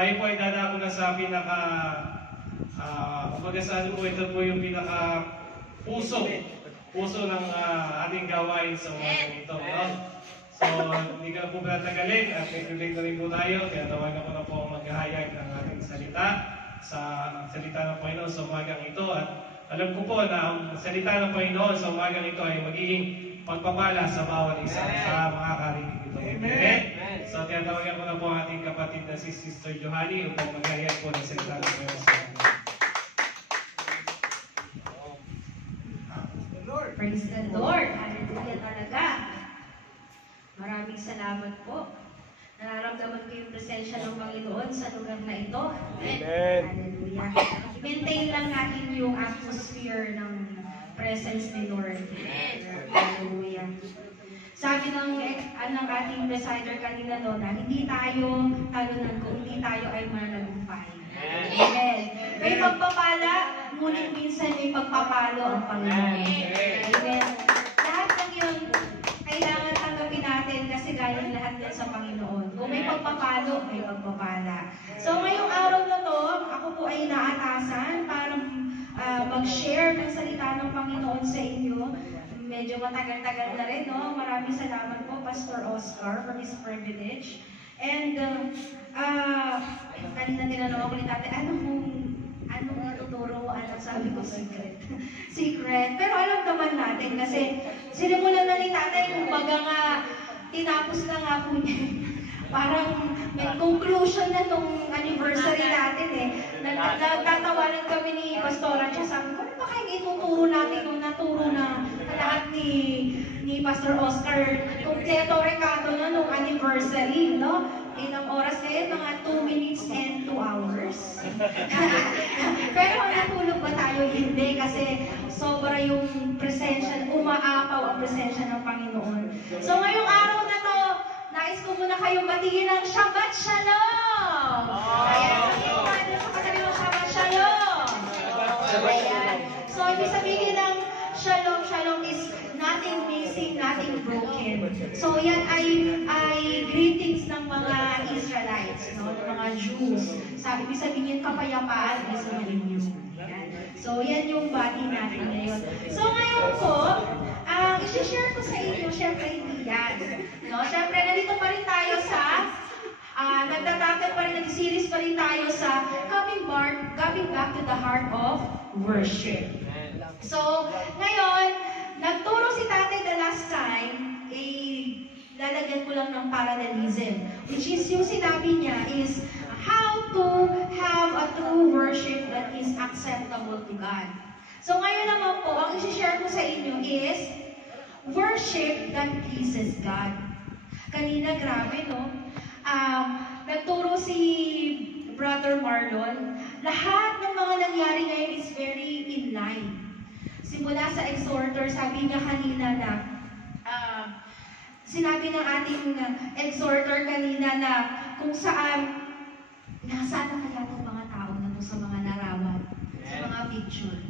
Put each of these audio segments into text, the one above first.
tayo po ay dadako na sa pinaka, kumbaga sa ano po, ito po yung pinaka puso ng ating gawain sa umagang ito. No? So, hindi ka po pinatagalin at nag-relate na rin po tayo. Kaya tawagan ko na po ang maghahayag ng ating salita sa salita ng Panginoon sa umagang ito. At alam ko po na ang salita ng Panginoon sa umagang ito ay magiging pagpapala sa bawat isa sa mga karinig ito. Amen? So, tinatawagan ko na po ang ating kapatid na si Sister Johanny upang maghahayag po ng salita ng Panginoon sa umagang. Praise the Lord. Hallelujah talaga. Maraming salamat po. Nararamdaman ko yung presensya ng Panginoon sa lugar na ito. Amen. Hallelujah. Maintain lang natin yung atmosphere ng presence ni Lord. Amen. Hallelujah. Sabi ng ating presider kanina no, na hindi tayo talunan kung hindi tayo ay mananagumpay. Amen. May pagpapala, ngunit minsan may pagpapalo ang Panginoon. Amen. Lahat ng yun, kailangan tanggapin natin kasi galing lahat yan sa Panginoon. Kung may pagpapalo, may pagpapala. So ngayong araw na to, ako po ay naatasan para mag-share ng salita ng Panginoon sa inyo. Medyo matagal-tagal na rin, no? Maraming salamat po, Pastor Oscar, for his privilege. And, kanina tinanong ako ni Tate, anong natuturo mo? Anong sabi ko? Secret. Secret. Pero alam naman natin kasi sinimulan na ni Tate, kumbaga nga, tinapos na nga po niya. Parang may conclusion na itong anniversary natin eh. Nagtatawanan kami ni Pastora siya. Sabi ko, ano ba kayo ituturo natin nung naturo na lahat ni Pastor Oscar? Kompleto rekado na nung anniversary, no? Ilang oras kayo? Mga 2 minutes and 2 hours. Pero natulog ba tayo? Hindi. Kasi sobra yung presensya, umaapaw ang presensya ng Panginoon. So ngayong araw na to, nais ko muna kayong batiin ng Shabbat Shalom! Ayan, sabihin natin sa katabi ng Shabbat Shalom! Ayan. So, ibig sabihin ng Shalom, Shalom is nothing missing, nothing broken. So, yan ay greetings ng mga Israelites, no? Ng mga Jews. Sabi, ibig sabihin kapayapaan is sa inyo. So, yan yung body natin ngayon. So, ngayon po, i-share ko sa inyo, syempre hindi yan. No? Syempre, nandito pa rin tayo sa, nagtatakot pa rin, nag-series pa rin tayo sa coming back to the heart of worship. So, ngayon, nagturo si Tate the last time, lalagyan ko lang ng parallelism, which is yung sinabi niya is, how to have a true worship that is acceptable to God. So, ngayon naman po, ang i-share ko sa inyo is, worship that pleases God. Kanina, grabe, no? Nagturo si Brother Marlon, lahat ng mga nangyari ngayon is very in line. Simula sa exhorter, sabi niya kanina na, sinabi ng ating exhorter kanina na kung saan, nasaan na kaya itong mga tao na to sa mga larawan, sa mga picture.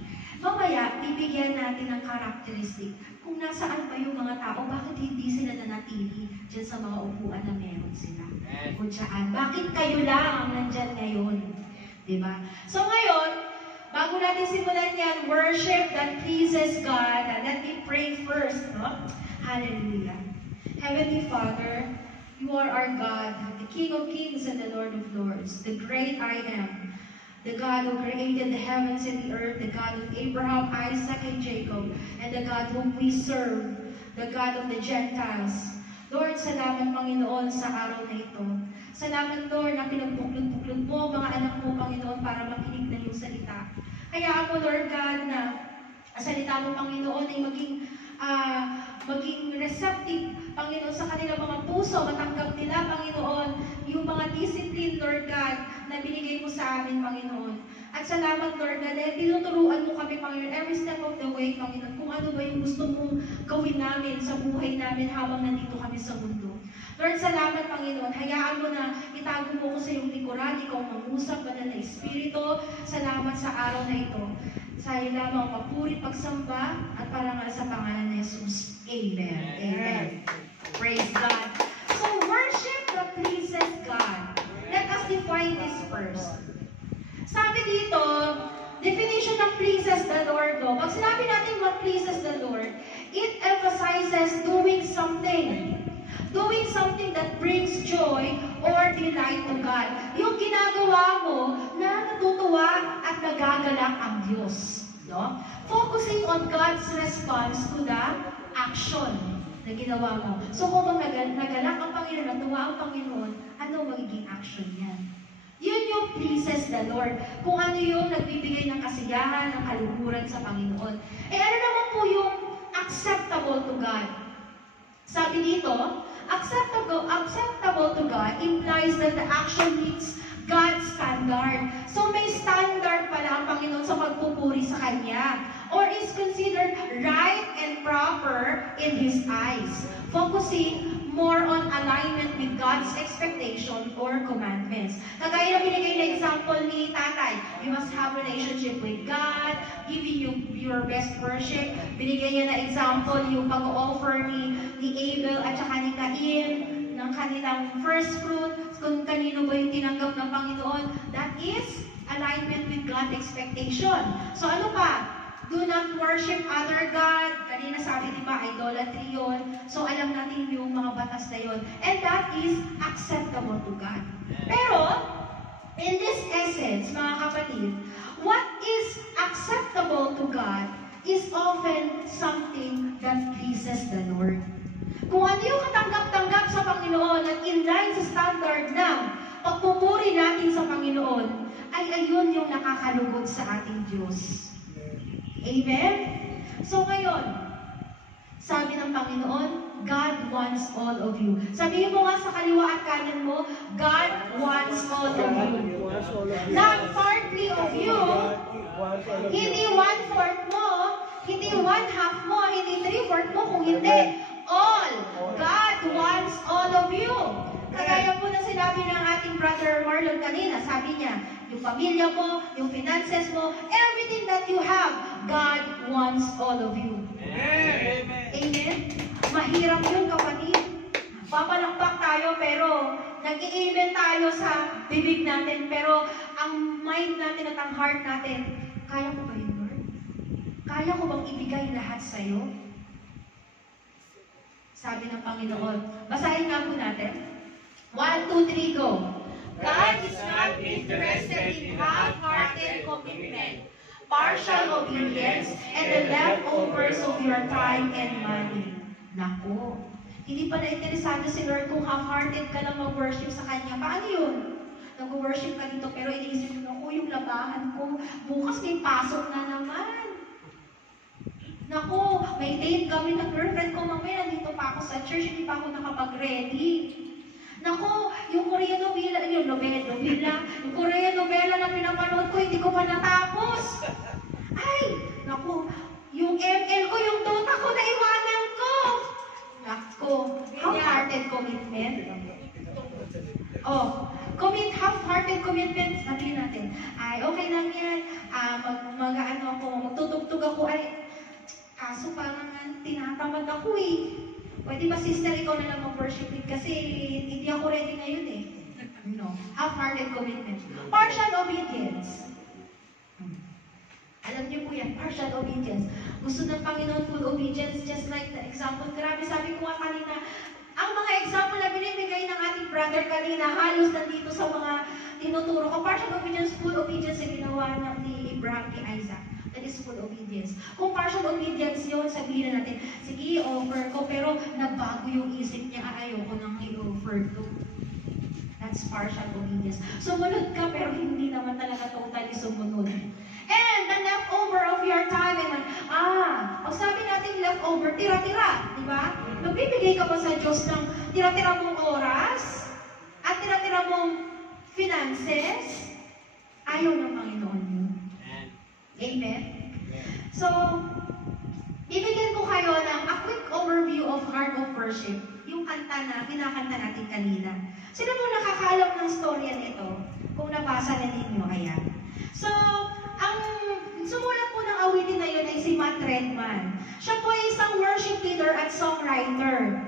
Mamaya, bibigyan natin ng characteristic kung nasaan pa yung mga tao, bakit hindi sila nanatili dyan sa mga upuan na meron sila. Kung saan, bakit kayo lang ang nandyan ngayon? Diba? So ngayon, bago natin simulan yan, worship that pleases God, let me pray first, no? Hallelujah. Heavenly Father, you are our God, the King of Kings and the Lord of Lords, the great I am, the God who created the heavens and the earth, the God of Abraham, Isaac, and Jacob, and the God whom we serve, the God of the Gentiles. Lord, salamat Panginoon sa araw na ito. Salamat Lord na pinagbuklod-buklod mo mga anak mo Panginoon para makinig na yung salita. Kaya ako Lord God na ang salita mo Panginoon ay maging receptive Panginoon sa kanilang mga puso, matanggap nila Panginoon yung mga discipline Lord God na binigay mo sa amin Panginoon. At salamat Lord God dahil tinuturuan mo kami Panginoon every step of the way Panginoon kung ano ba yung gusto mong gawin namin sa buhay namin habang nandito kami sa mundo. Lord, salamat Panginoon. Hayaan mo na itago mo ko sa iyong likuran, ikaw mangusap, banal na Espiritu. Salamat sa araw na ito. Sa iyo lamang papuri, pagsamba, at parangal sa pangalan ni Jesus. Amen. Amen. Praise God. So, worship that pleases God. Let us define find this first. Sabi dito, definition ng pleases the Lord, no? Pag sinabi natin what pleases the Lord, it emphasizes doing something. Doing something that brings joy or delight to God. Yung ginagawa mo na natutuwa at nagagalak ang Diyos. No? Focusing on God's response to the action na ginawa mo. So kung nagalak ang Panginoon, natuwa ang Panginoon, ano magiging action niyan? Yun yung pleases the Lord. Kung ano yung nagbibigay ng kasiyahan, ng kaluhuran sa Panginoon. Eh ano naman po yung acceptable to God? Sabi dito, acceptable to God implies that the action meets God's standard. So may standard pala ang Panginoon sa pagpupuri sa Kanya. Or is considered right and proper in His eyes. Focusing more on alignment with God's expectation or commandments. Kagaya na binigay na example ni Tatay, you must have a relationship with God, giving you your best worship. Binigay niya na example yung pag-offer ni Abel at saka ni Cain ng kanilang first fruit, kung kanino ba yung tinanggap ng Panginoon. That is alignment with God's expectation. So ano pa? Do not worship other God. Kanina sabi, di ba, idolatry yun. So, alam natin yung mga batas na yun. And that is acceptable to God. Pero, in this essence, mga kapatid, what is acceptable to God is often something that pleases the Lord. Kung ano yung katanggap-tanggap sa Panginoon at in line sa standard ng pagpupuri natin sa Panginoon, ay ayun yung nakakalugod sa ating Diyos. Amen? So ngayon, sabi ng Panginoon, God wants all of you. Sabihin mo nga sa kaliwa at kanan mo, God wants all of you. Not partly of you, hindi 1/4 mo, hindi 1/2 mo, hindi 3/4 mo, kung hindi, all. God wants all of you. Kagaya po na sinabi ng ating brother Marlon kanina, sabi niya, yung pamilya mo, yung finances mo, everything that you have, God wants all of you. Amen. Amen? Mahirap yun, kapatid. Papalakpak tayo, pero nag-i-amen tayo sa bibig natin, pero ang mind natin at ang heart natin, kaya ko ba yun, Lord? Kaya ko bang ibigay lahat sa'yo? Sabi ng Panginoon. Basahin nga po natin. 1, 2, 3, go. God is not interested in half-hearted commitment, partial obedience, and the leftovers of your time and money. Naku, hindi pa na-interesado si Lord kung half-hearted ka lang mag-worship sa Kanya. Paano yun? Nag-worship ka dito pero iniisip mo, naku, yung labahan ko, bukas may pasok na naman. Naku, may date kami ng girlfriend ko mamaya, nandito pa ako sa church, hindi pa ako nakapag-ready. Naku, yung Korean novela, yung Korean novela na pinapanood ko, hindi ko pa natapos. Ay, naku, yung ML ko, yung tuta ko, naiwanan ko. Naku, half-hearted commitment. Oh, half-hearted commitment, sabihin natin, ay, okay lang yan, magtutugtog ako, ay, kaso parang tinatamad ako eh. Pwede ba, sister, ikaw na lang mag-worship lead kasi hindi ako ready ngayon eh. No. Half-hearted commitment. Partial obedience. Alam niyo po yan, partial obedience. Gusto ng Panginoon full obedience, just like the example. Grabe, sabi ko nga kanina, ang mga example na binibigay ng ating brother kanina, halos nandito sa mga tinuturo ko. Partial obedience, full obedience ay ginawa ni Abraham kay Isaac. That is full obedience. Kung partial obedience yun, sabihin na natin, sige, offer ko, pero nagbago yung isip niya, ayoko nang i-offer to. That's partial obedience. Sumunod ka, pero hindi naman talaga totally sumunod. And the leftover of your time, and pag sabi natin leftover, tira-tira, di ba? Nagbibigay ka ba sa Diyos ng tira-tira mong oras? At tira-tira mong finances? Ayaw ng Panginoon yun. Amen? So, ibigyan ko kayo ng a quick overview of Heart of Worship, yung kanta na pinakanta natin kanina. Sino mo nakakaalam ng storya nito? Kung nabasa na ninyo, ayan. So, ang sumulat po ng awitin na yun ay si Matt Redman. Siya po ay isang worship leader at songwriter.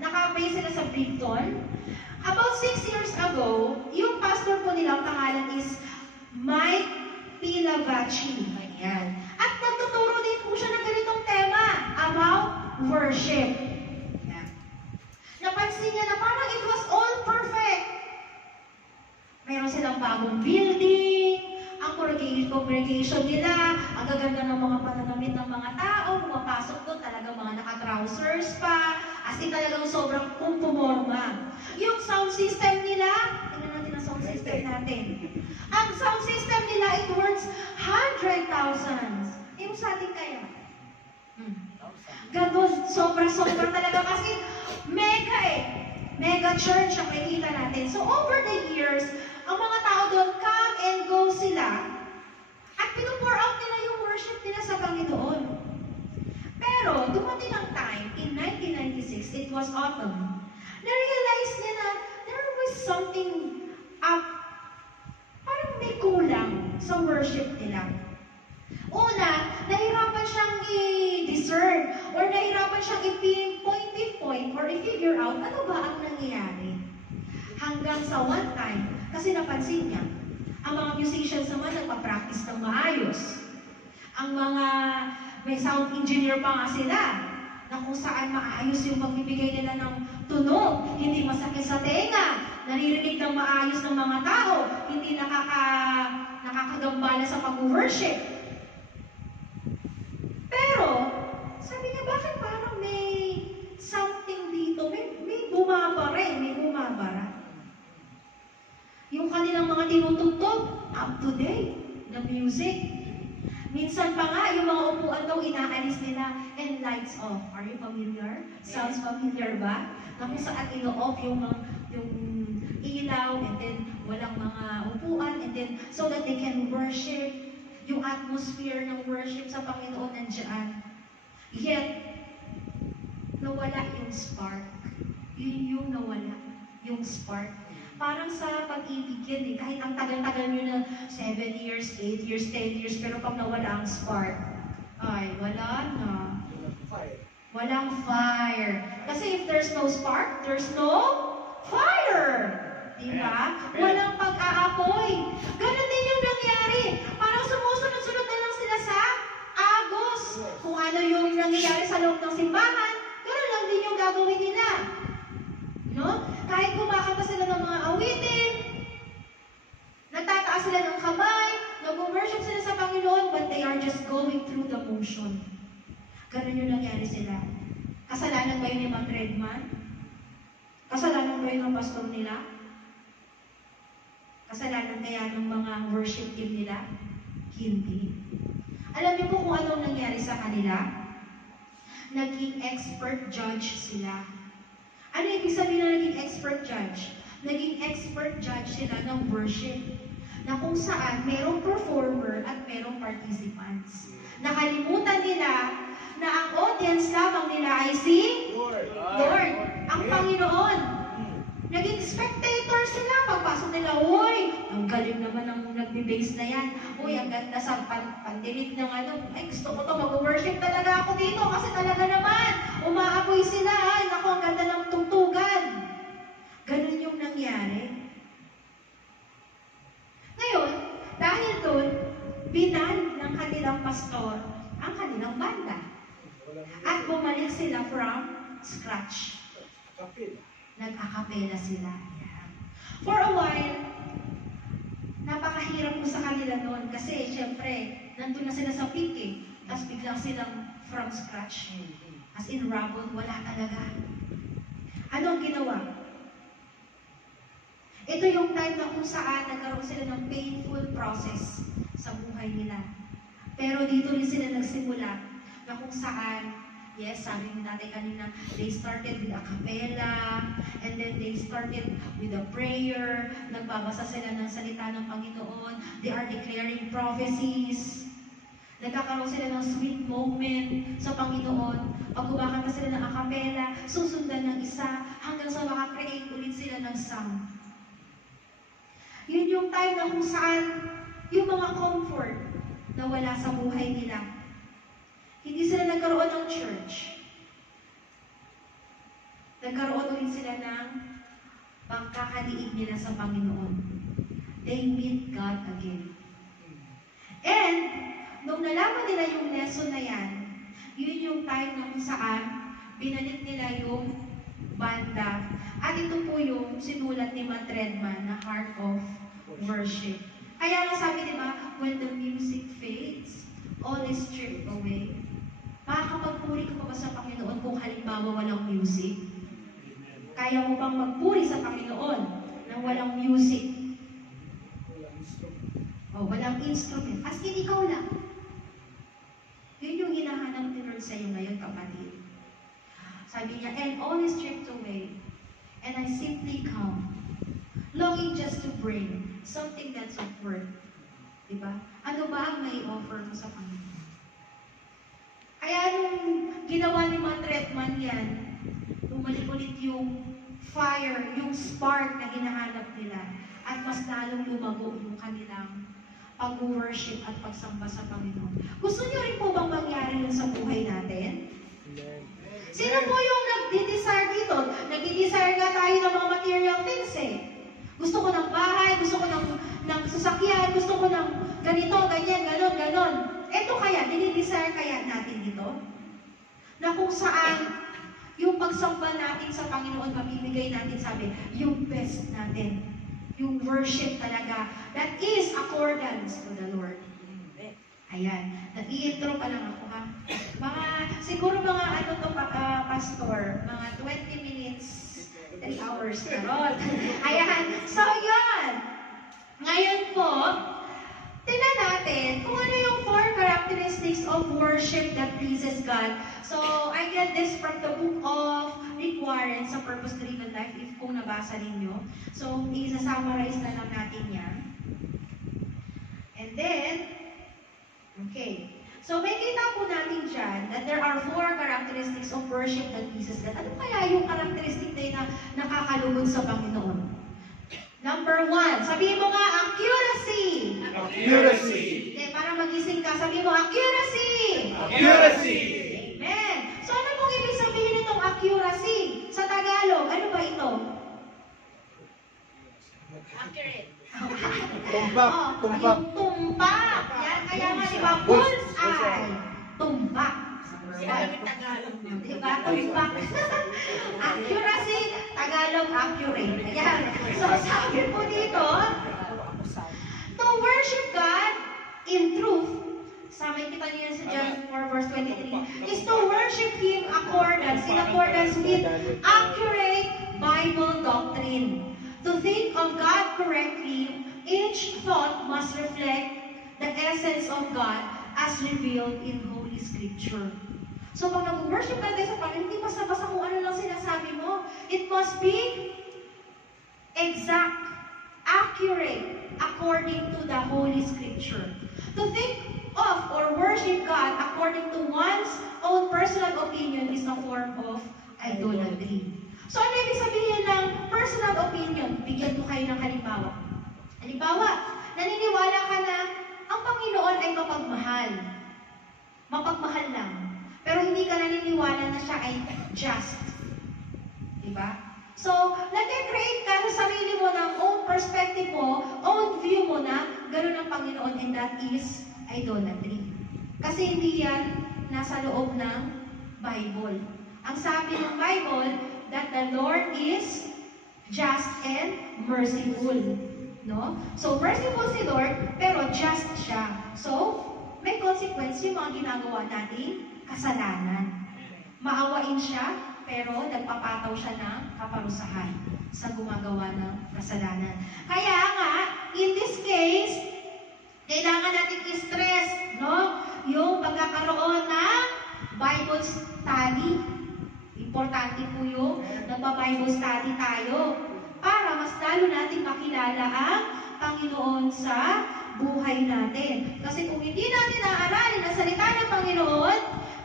Naka-base sila sa Brighton. About 6 years ago, yung pastor po nila, ang pangalan is Mike Pilavachi. Ayan. At nagtuturo din po siya ng ganitong tema about worship. Ayan. Napansin niya na parang it was all perfect. Meron silang bagong building, ang congregation nila, ang gaganda ng mga pananamit ng mga tao, pumapasok doon, talagang mga naka-trousers pa, as in talagang sobrang pumorma. Yung sound system nila, tingnan natin ang sound system natin. Ang sound system nila, it worth 100,000. Yung sa atin kaya? Ganun, sobra-sobra talaga kasi mega mega church ang makikita natin. So over the years, ang mga tao doon, come and go sila, at pinupour out nila yung worship nila sa Panginoon. Pero, dumating ang time, in 1996, it was autumn, na-realize niya na there was something up, parang may kulang sa worship nila. Una, nahirapan siyang i-discern, or nahirapan siyang i-pinpoint, or i-figure out, ano ba ang nangyayari? Hanggang sa one time, kasi napansin niya, ang mga musicians naman nagpa-practice ng maayos. Ang mga may sound engineer pa nga sila, na kung saan maayos yung magbibigay nila ng tunog, hindi masakit sa tenga, naririnig ng maayos ng mga tao, hindi nakakagambala sa pag-worship. Pero, sabi niya, bakit parang may something dito, may bumabara, may bumabara. Yung kanilang mga tinutugtog, up to date, the music. Minsan pa nga, yung mga upuan daw, inaalis nila, and lights off. Are you familiar? Sounds familiar ba? Na kung saan ino-off yung ilaw, and then walang mga upuan, and then so that they can worship, yung atmosphere ng worship sa Panginoon nandiyan. Yet, nawala yung spark. Yun yung nawala, yung spark. Parang sa pag-ibig yan eh. Kahit ang tagal-tagal nyo na 7 years, 8 years, 10 years, pero pag nawala ang spark, ay, wala na. Walang fire. Kasi if there's no spark, there's no fire. Diba? Walang pag-aapoy. Ganon din yung nangyari. Parang sumusunod-sunod na lang sila sa agos. Kung ano yung nangyayari sa loob ng simbahan, ganon lang din yung gagawin nila. No? Kahit kumakanta sila ng mga awitin, nagtataas sila ng kamay, nag-worship sila sa Panginoon, but they are just going through the motion. Ganon yung nangyari sila. Kasalanan ba yun ni Ma'am Redman? Kasalanan ba yun ng pastor nila? Kasalanan kaya ng mga worship team nila? Hindi. Alam niyo po kung anong nangyari sa kanila? Naging expert judge sila. Ano ibig sabihin na naging expert judge? Naging expert judge sila ng worship, na kung saan merong performer at merong participants. Nakalimutan nila na ang audience lamang nila ay si Lord, ang Panginoon. Naging spectator sila. Pagpasok nila, uy, ang galing naman ang nagbe-base na yan. Uy, ang ganda sa pandinig ng ano. Ay, gusto ko to, mag-worship talaga ako dito kasi talaga naman, umaapoy sila. Ay, naku, ang ganda ng tugtugan. Ganun yung nangyari. Ngayon, dahil doon, binan ng kanilang pastor ang kanilang banda. At bumalik sila from scratch. Nag-akapela sila. For a while, napakahirap po sa kanila noon kasi syempre, nandun na sila sa peak eh. Tapos biglang silang from scratch. As in rubble, wala talaga. Anong ginawa? Ito yung time na kung saan nagkaroon sila ng painful process sa buhay nila. Pero dito rin sila nagsimula na kung saan, yes, sabi natin kanina, they started with a cappella, and then they started with a prayer, nagbabasa sila ng salita ng Panginoon, they are declaring prophecies, nagkakaroon sila ng sweet moment sa Panginoon, pag kumakanta sila ng a cappella, susundan ng isa, hanggang sa makakreate ulit sila ng sound. Yun yung time na kung saan yung mga comfort na wala sa buhay nila. Hindi sila nagkaroon ng church. nagkaroon ulit sila ng pagkakaliig nila sa Panginoon. They meet God again. And, nung nalaman nila yung lesson na yan, yun yung time na kung saan binalik nila yung banda. At ito po yung sinulat ni Matt Redman na Heart of Worship. Kaya nga sabi, di ba, when the music fades, all is stripped away. Makakapagpuri ka pa ba sa Panginoon kung halimbawa walang music? Kaya mo bang magpuri sa Panginoon nang walang music? O, walang instrument. As in, ikaw lang. Yun yung hinahanap ni Lord sa'yo ngayon, kapatid. Sabi niya, and all is stripped away, and I simply come, longing just to bring something that's of worth. Diba? Ano ba ang may offer mo sa Panginoon? Kaya nung ginawa ni Matt Redman yan, bumalik ulit yung fire, yung spark na hinahanap nila, at mas lalong lumago yung kanilang pag-worship at pagsamba sa Panginoon. Gusto niyo rin po bang mangyari yun sa buhay natin? Sino po yung nag-desire dito? Nag-desire nga tayo ng mga material things eh. Gusto ko ng bahay, gusto ko ng sasakyan, gusto ko ng ganito, ganyan, ganon, ganon. Ito kaya, dinidesire kaya natin dito? Na kung saan yung pagsamba natin sa Panginoon, mabibigay natin, sabi, yung best natin. Yung worship talaga, that is accordance to the Lord. Ayan, nag-i-intro pa lang ako ha. Siguro mga pastor, mga 20 minutes, 3 hours na ron. Ayan, so yun. Ngayon po, tingnan natin kung ano yung 4 characteristics of worship that pleases God. So, I get this from the book of Rick Warren sa Purpose-Driven Life, if kung nabasa ninyo. So, isa-summarize na lang natin yan. And then, okay. So, may kita po natin dyan that there are 4 characteristics of worship that pleases God. Ano kaya yung characteristic na nakakalugod sa Panginoon? Number 1, sabihin mo nga, accuracy. Accuracy. Okay, para magising ka, sabihin mo, accuracy. Accuracy. Amen. So, ano pong ibig sabihin nitong accuracy? Sa Tagalog, ano ba ito? Accurate. Tumpak. Tumpak. Yung tumpak. Yan, kaya nga, di ba, bullseye. Tumpak. Sinabi Tagalog. Diba? Tumpak. Accuracy, Tagalog, accurate. Ayan. So, sabi po dito, to worship God in truth, sabi kita niya sa John 4 verse 23, is to worship Him in accordance with accurate Bible doctrine. To think of God correctly, each thought must reflect the essence of God as revealed in Holy Scripture. So pag nag-worship natin sa Panginoon, hindi basta-basta kung ano lang sinasabi mo. It must be exact, accurate, according to the Holy Scripture. To think of or worship God according to one's own personal opinion is a form of idolatry. So ano ibig sabihin ng personal opinion? Bigyan ko kayo ng halimbawa. Halimbawa, naniniwala ka na ang Panginoon ay mapagmahal. Mapagmahal lang. Pero hindi ka naniniwala na siya ay just. Diba? So, nag-create ka sa sarili mo ng own perspective mo, own view mo na gano'n ang Panginoon, and that is idolatry. Kasi hindi yan nasa loob ng Bible. Ang sabi ng Bible, that the Lord is just and merciful. No? So, merciful si Lord, pero just siya. So, may consequence yung mga ginagawa nating kasalanan. Maawain siya, pero nagpapataw siya ng kaparusahan sa gumagawa ng kasalanan. Kaya nga, in this case, kailangan natin i-stress, no? Yung pagkakaroon ng Bible study. Importante po yung nagpa-Bible study tayo para mas lalo natin makilala ang Panginoon sa buhay natin. Kasi kung hindi natin naaralin ang salita ng Panginoon,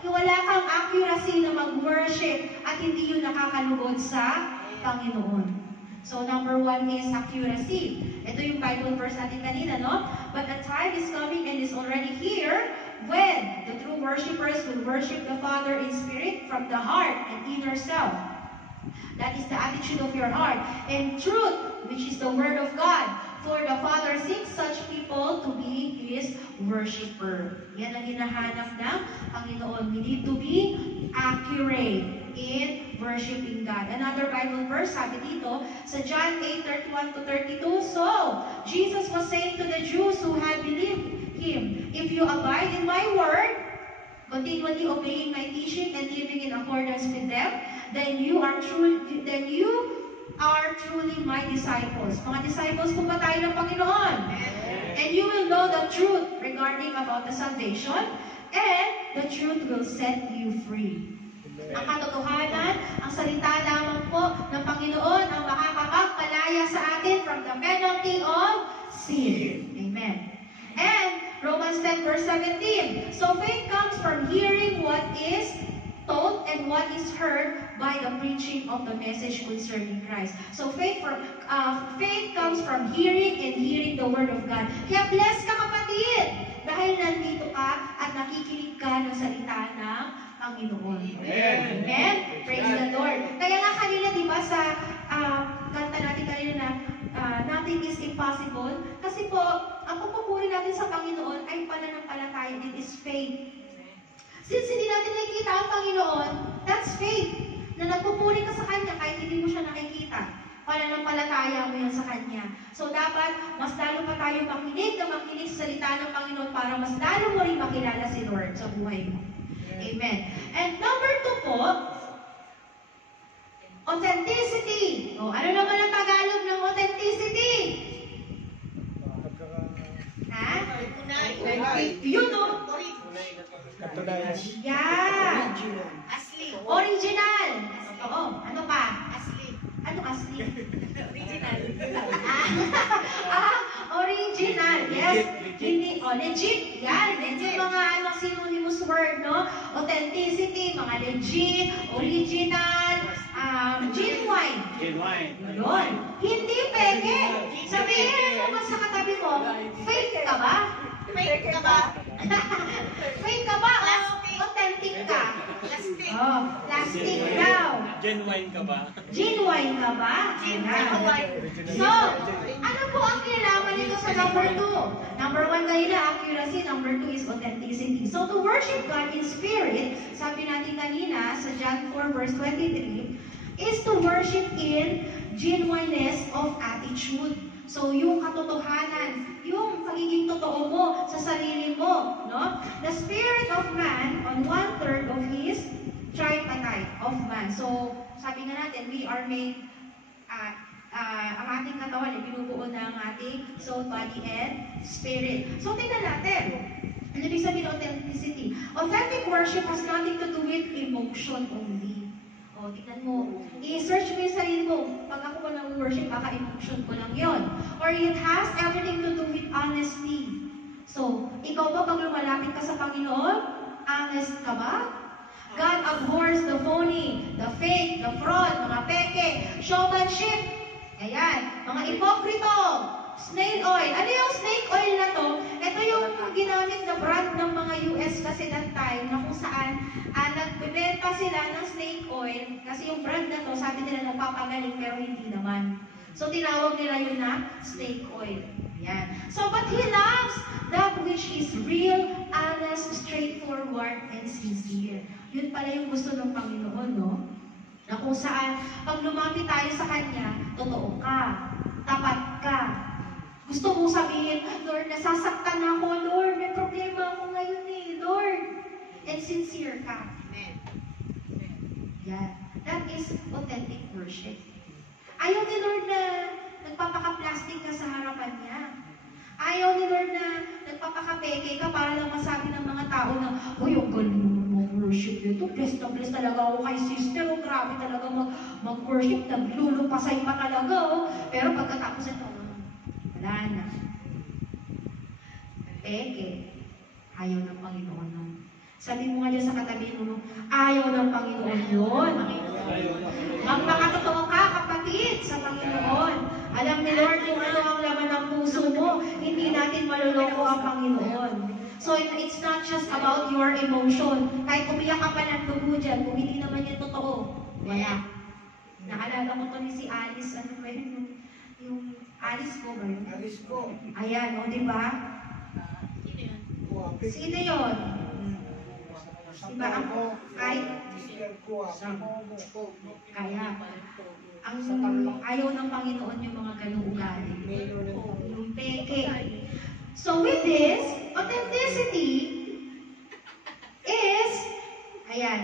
wala kang accuracy na mag-worship at hindi yun nakakalugod sa Panginoon. So, number 1 is accuracy. Ito yung Bible verse natin kanina, no? But the time is coming and is already here when the true worshipers will worship the Father in spirit from the heart and inner self. That is the attitude of your heart. And truth, which is the word of God. For the Father seeks such people to be His worshiper. Yan ang hinahanap ng Panginoon. We need to be accurate in worshiping God. Another Bible verse, sabi dito, sa John 8:31-32, So, Jesus was saying to the Jews who had believed Him, If you abide in my word, continually obeying my teaching and living in accordance with them, then you are truly my disciples. Mga disciples po ba tayo ng Panginoon? And you will know the truth regarding about the salvation, and the truth will set you free. Ang katotohanan, ang salita lamang po ng Panginoon ang makakapagpalaya sa atin from the penalty of sin. Amen. And Romans 10:17. So faith comes from hearing what is taught and what is heard by the preaching of the message concerning Christ. So faith comes from hearing and hearing the word of God. Kaya bless ka kapatid dahil nandito ka at nakikinig ka ng salita ng Panginoon. Amen. Amen. Praise the Lord. Kaya nga kanina, di ba, sa kanta natin kanina na nothing is impossible. Kasi po, ang pagpupuri natin sa Panginoon ay pananampalataya. It is faith. Since hindi natin nakikita ang Panginoon, that's faith. Na nagpupuri ka sa Kanya kahit hindi mo siya nakikita. Pananampalataya mo yan sa Kanya. So dapat, mas lalo pa tayo makinig sa salita ng Panginoon para mas lalo mo rin makilala si Lord sa buhay mo. Amen. And number 2 po, authenticity. O, ano naman ang Tagalog ng authenticity? Ha? Yun o. Katunayan. Yeah. Asli. Original. Oo. Ano pa? Asli. Ano asli? Original. Original. Yes. Hindi, legit. Yan. Legit mga synonymous word, no? Authenticity, mga legit, original, genuine. Yun. Hindi peke. Sabihin mo sa katabi mo, fake ka ba? Fake ka ba? Fake ka ba? Plastic. Authentic ka? Plastic. Oh, plastic daw. Genuine ka ba? Genuine ka ba? Genuine. So, ano po ang kinalaman nito sa number 2? Number 1 kanina, accuracy. Number 2 is authenticity. So, to worship God in spirit, sabi natin kanina sa John 4 verse 23, is to worship in genuineness of attitude. So, yung katotohanan, yung pagiging totoo mo sa sarili mo, no? The spirit of man on 1/3 of his tripartite of man. So, sabi nga natin, we are made, ang ating katawan ay binubuo ng ating soul, body, and spirit. So, tingnan natin. Ano ibig sabihin ng authenticity? Authentic worship has nothing to do with emotion only. O, tingnan mo. I-search mo yung sarili mo. Pag ako ko nang-worship, baka emotion ko lang yon. Or it has everything to do with honesty. So, ikaw ba pag lumalapit ka sa Panginoon, honest ka ba? God abhors the phony, the fake, the fraud, mga peke, showmanship. Ayan, mga ipokrito, snail oil. Ano yung snake oil na to? Ito yung ginamit na brand ng mga US kasi that time na kung saan nagbebenta sila ng snake oil kasi yung brand na to, sabi nila nagpapagaling pero hindi naman. So, tinawag nila yun na snake oil. Ayan. So, but He loves that which is real, honest, straightforward, and sincere. Yun pala yung gusto ng Panginoon, no? Na kung saan, pag lumapit tayo sa Kanya, totoo ka, tapat ka. Gusto mo sabihin, Lord, nasasaktan ako, Lord, may problema ako ngayon eh, Lord. And sincere ka. Amen. Yan. That is authentic worship. Ayaw ni Lord na nagpapaka-plastic ka sa harapan niya. Ayaw ni Lord na nagpapaka-peke ka para lang masabi ng mga tao na, uy, ang galing worship nito. Bless na bless talaga ako kay sister. Oh, grabe talaga mag-worship. Naglulupasay pa talaga. Oh. Pero pagkatapos ito, wala na. Peke. Ayaw ng Panginoon nun. Sabi mo nga dyan sa katabi mo, ayaw ng Panginoon yun. Magpakatotoo ka, kapatid, sa Panginoon. Alam ni Lord kung ano ang laman ng puso mo. Hindi natin maluloko ang Panginoon. So, it's not just about your emotion. Kahit umiyak ka pa ng dugo dyan, kung hindi naman yan totoo, wala. Naalala ko to ni si Alice, ano ba yun? Yung Alice ko ba yun? Alis ko. Ayan, o diba? Kuwapit. Sino yun? Diba ang ay, Mister Kuwapit. kaya, ang ayaw ng Panginoon yung mga ganung ugali. Yung peke. So with this, authenticity is, ayan,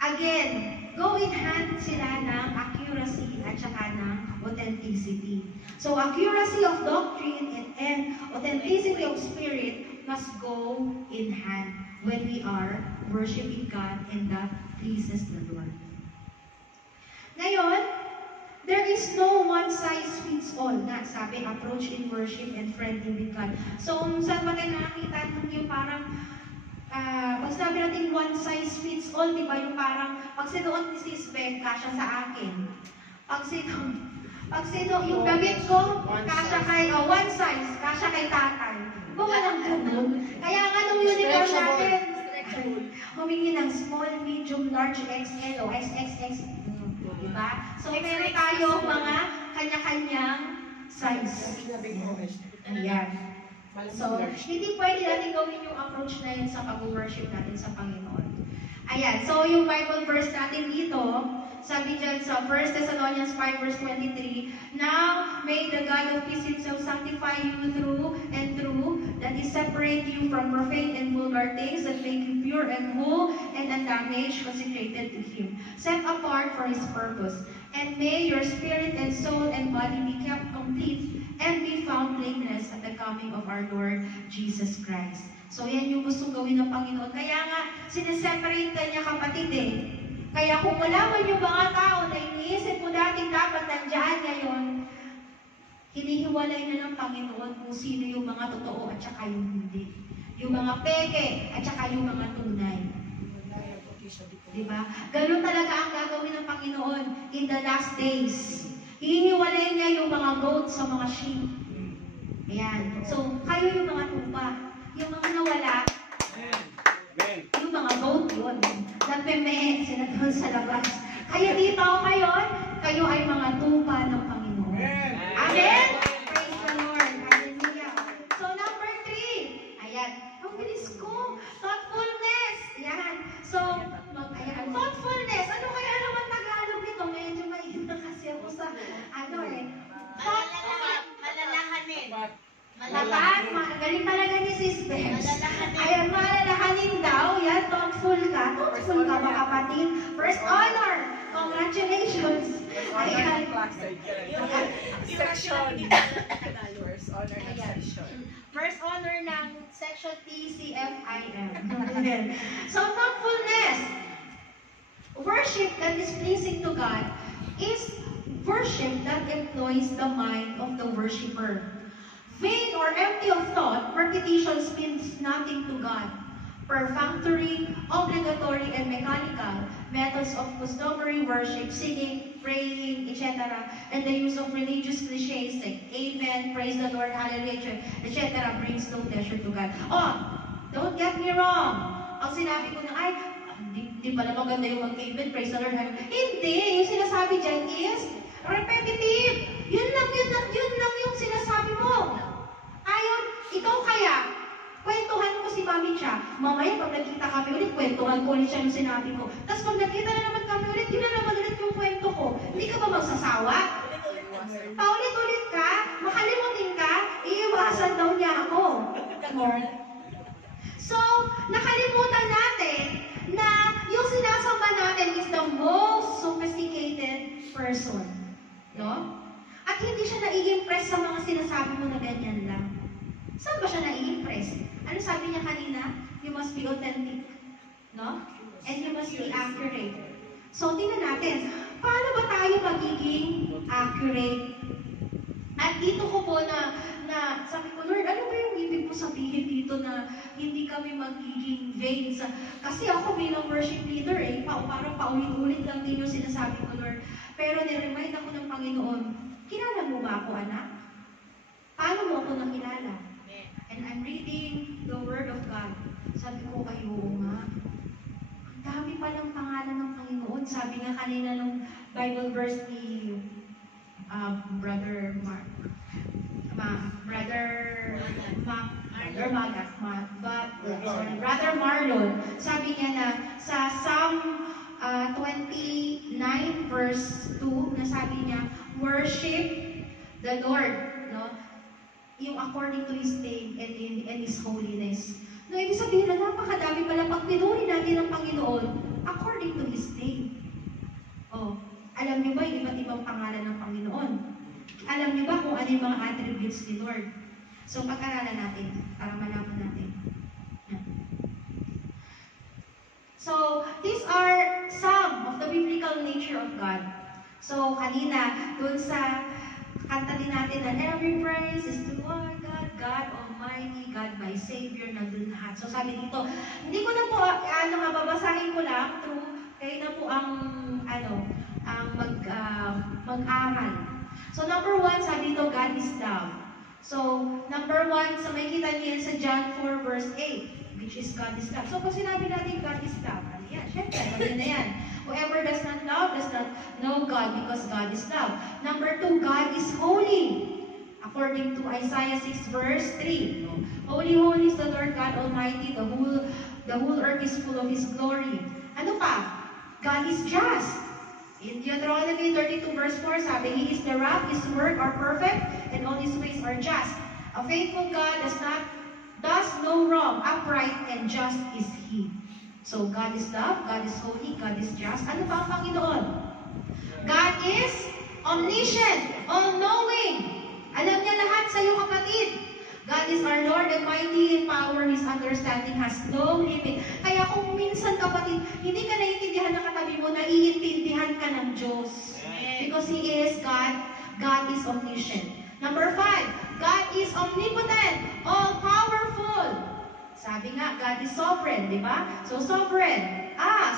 again, go in hand sila ng accuracy at saka ng authenticity. So accuracy of doctrine and authenticity of spirit must go in hand when we are worshiping God, and that pleases the Lord. Ngayon, there is no one size fits all na sabi, approach in worship and friendly with God. So, saan ba tayo nakakita nung yung parang, pag sabi natin one size fits all, di ba yung parang, pag sinuot ni Sis Beck, kasya sa akin. Pag sino, yung damit ko, kasya kay, one size, kasya kay tatay. Ba walang ganun? Kaya nga nung uniform natin, humingi ng small, medium, large, XL o XXX. Diba? So, meron tayo mga kanya-kanyang size. Ayan. So, hindi pwede natin gawin yung approach na yun sa pag-worship natin sa Panginoon. Ayan. So, yung Bible verse natin dito, sabi dyan sa 1 Thessalonians 5 verse 23, now may the God of peace himself sanctify you through and through, that is separate you from profane and vulgar things, that make you pure and whole and undamaged, consecrated to him, set apart for his purpose. And may your spirit and soul and body be kept complete and be found blameless at the coming of our Lord Jesus Christ. So yan yung gusto gawin ng Panginoon. Kaya nga, sineseparate ka niya, kapatid eh. Kaya kung wala man yung mga tao na iniisip mo dating dapat nandiyan ngayon, hinihiwalay na ng Panginoon kung sino yung mga totoo at saka yung hindi. Yung mga peke at saka yung mga tunay. Diba? Ganun talaga ang gagawin ng Panginoon in the last days. Hinihiwalay niya yung mga goat sa mga sheep. Ayan. So, kayo yung mga tupa. Yung mga nawala, yung mga goat yun. Nagpeme, sila doon sa labas. Kaya dito ngayon, kayo ay mga tupa ng Panginoon. Amen? Praise the Lord. Hallelujah. So, number 3. Ayan. Ang bilis ko. Thoughtfulness. Ayan. So, ayan. Thoughtfulness. Ano kaya naman Tagalog nito? Medyo mahina kasi ako sa, Malalahanin. Galing talaga ni Sis Bex. Ayan, malalahanin daw. Yan, thoughtful ka. Thoughtful ka ba, kapatid? First honor. Congratulations. Ayan. Section. First honor ng section. First honor ng section TCFIM. So, thoughtfulness. Worship that is pleasing to God is worship that employs the mind of the worshiper. Vain or empty of thought, repetitions means nothing to God. Perfunctory, obligatory, and mechanical methods of customary worship, singing, praying, etc., and the use of religious cliches like Amen, praise the Lord, hallelujah, etc., brings no pleasure to God. Oh, don't get me wrong. Ang sinabi ko na, ay, di pala maganda yung mag-Amen, praise the Lord, hallelujah. Hindi, yung sinasabi dyan is repetitive. Yun lang yung sinasabi mo. Ayon, ikaw kaya, kwentuhan ko si Mami siya. Mamaya pag nagkita kami ulit, kwentuhan ko ulit siya yung sinabi ko. Tapos pag nagkita na naman kami ulit, yun na naman ulit yung kwento ko. Hindi ka ba magsasawa? Paulit-ulit ka, makalimutin ka, iiwasan daw niya ako. So, nakalimutan natin na yung sinasamba natin is the most sophisticated person. No? At hindi siya nai-impress sa mga sinasabi mo na ganyan lang. Saan ba siya nai-impress? Ano sabi niya kanina? You must be authentic. No? And you must be accurate. So, tingnan natin. Paano ba tayo magiging accurate? At dito ko po na sabi ko, Lord, ano ba yung ibig mo sabihin dito na hindi kami magiging vain? Kasi ako bilang worship leader, parang paulit-ulit lang din yung sinasabi ko, Lord. Pero niremind ako ng Panginoon, kilala mo ba ako, anak? Paano mo ako nakilala? And I'm reading the Word of God. Sabi ko, ay, oo nga. Ang dami palang pangalan ng Panginoon. Sabi nga kanina nung Bible verse ni Brother Mark. Brother Marlon, sabi niya na sa Psalm 29 verse 2, na sabi niya, worship the Lord, no? Yung according to His name and His holiness. No, ibig sabihin na napakadami pala pag pinuri natin ang Panginoon according to His name. Oh, alam niyo ba yung iba't ibang pangalan ng Panginoon? Alam niyo ba kung ano yung mga attributes ni Lord? So, pag-aralan natin para malaman natin. So, these are some of the biblical nature of God. So, kanina, dun sa kanta din natin na every praise is to our God, God Almighty, God my Savior, nandun lahat. So, sabi dito, hindi ko na po, babasahin ko lang through, kayo na po ang, mag-aral. So, number 1, sabi dito, God is love. So, number 1, sa may kita niyo sa John 4 verse 8, which is God is love. So, pag sinabi natin God is love, ano yan? Siyempre, ano na yan? Whoever does not love does not know God because God is love. Number 2, God is holy. According to Isaiah 6 verse 3. Holy, holy is the Lord God Almighty. The whole earth is full of His glory. Ano pa? God is just. In Deuteronomy 32 verse 4, sabi, He is the rock, His work are perfect, and all His ways are just. A faithful God does no wrong, upright and just is He. So, God is love, God is holy, God is just. Ano pa ang Panginoon? God is omniscient, all-knowing. Alam niya lahat sa iyo, kapatid. God is our Lord and mighty in power. His understanding has no limit. Kaya kung minsan, kapatid, hindi ka naiintindihan ng katabi mo, naiintindihan ka ng Diyos. Because He is God. God is omniscient. Number 5, God is omnipotent, all-powerful. Sabi nga, God is sovereign, di ba? So, sovereign.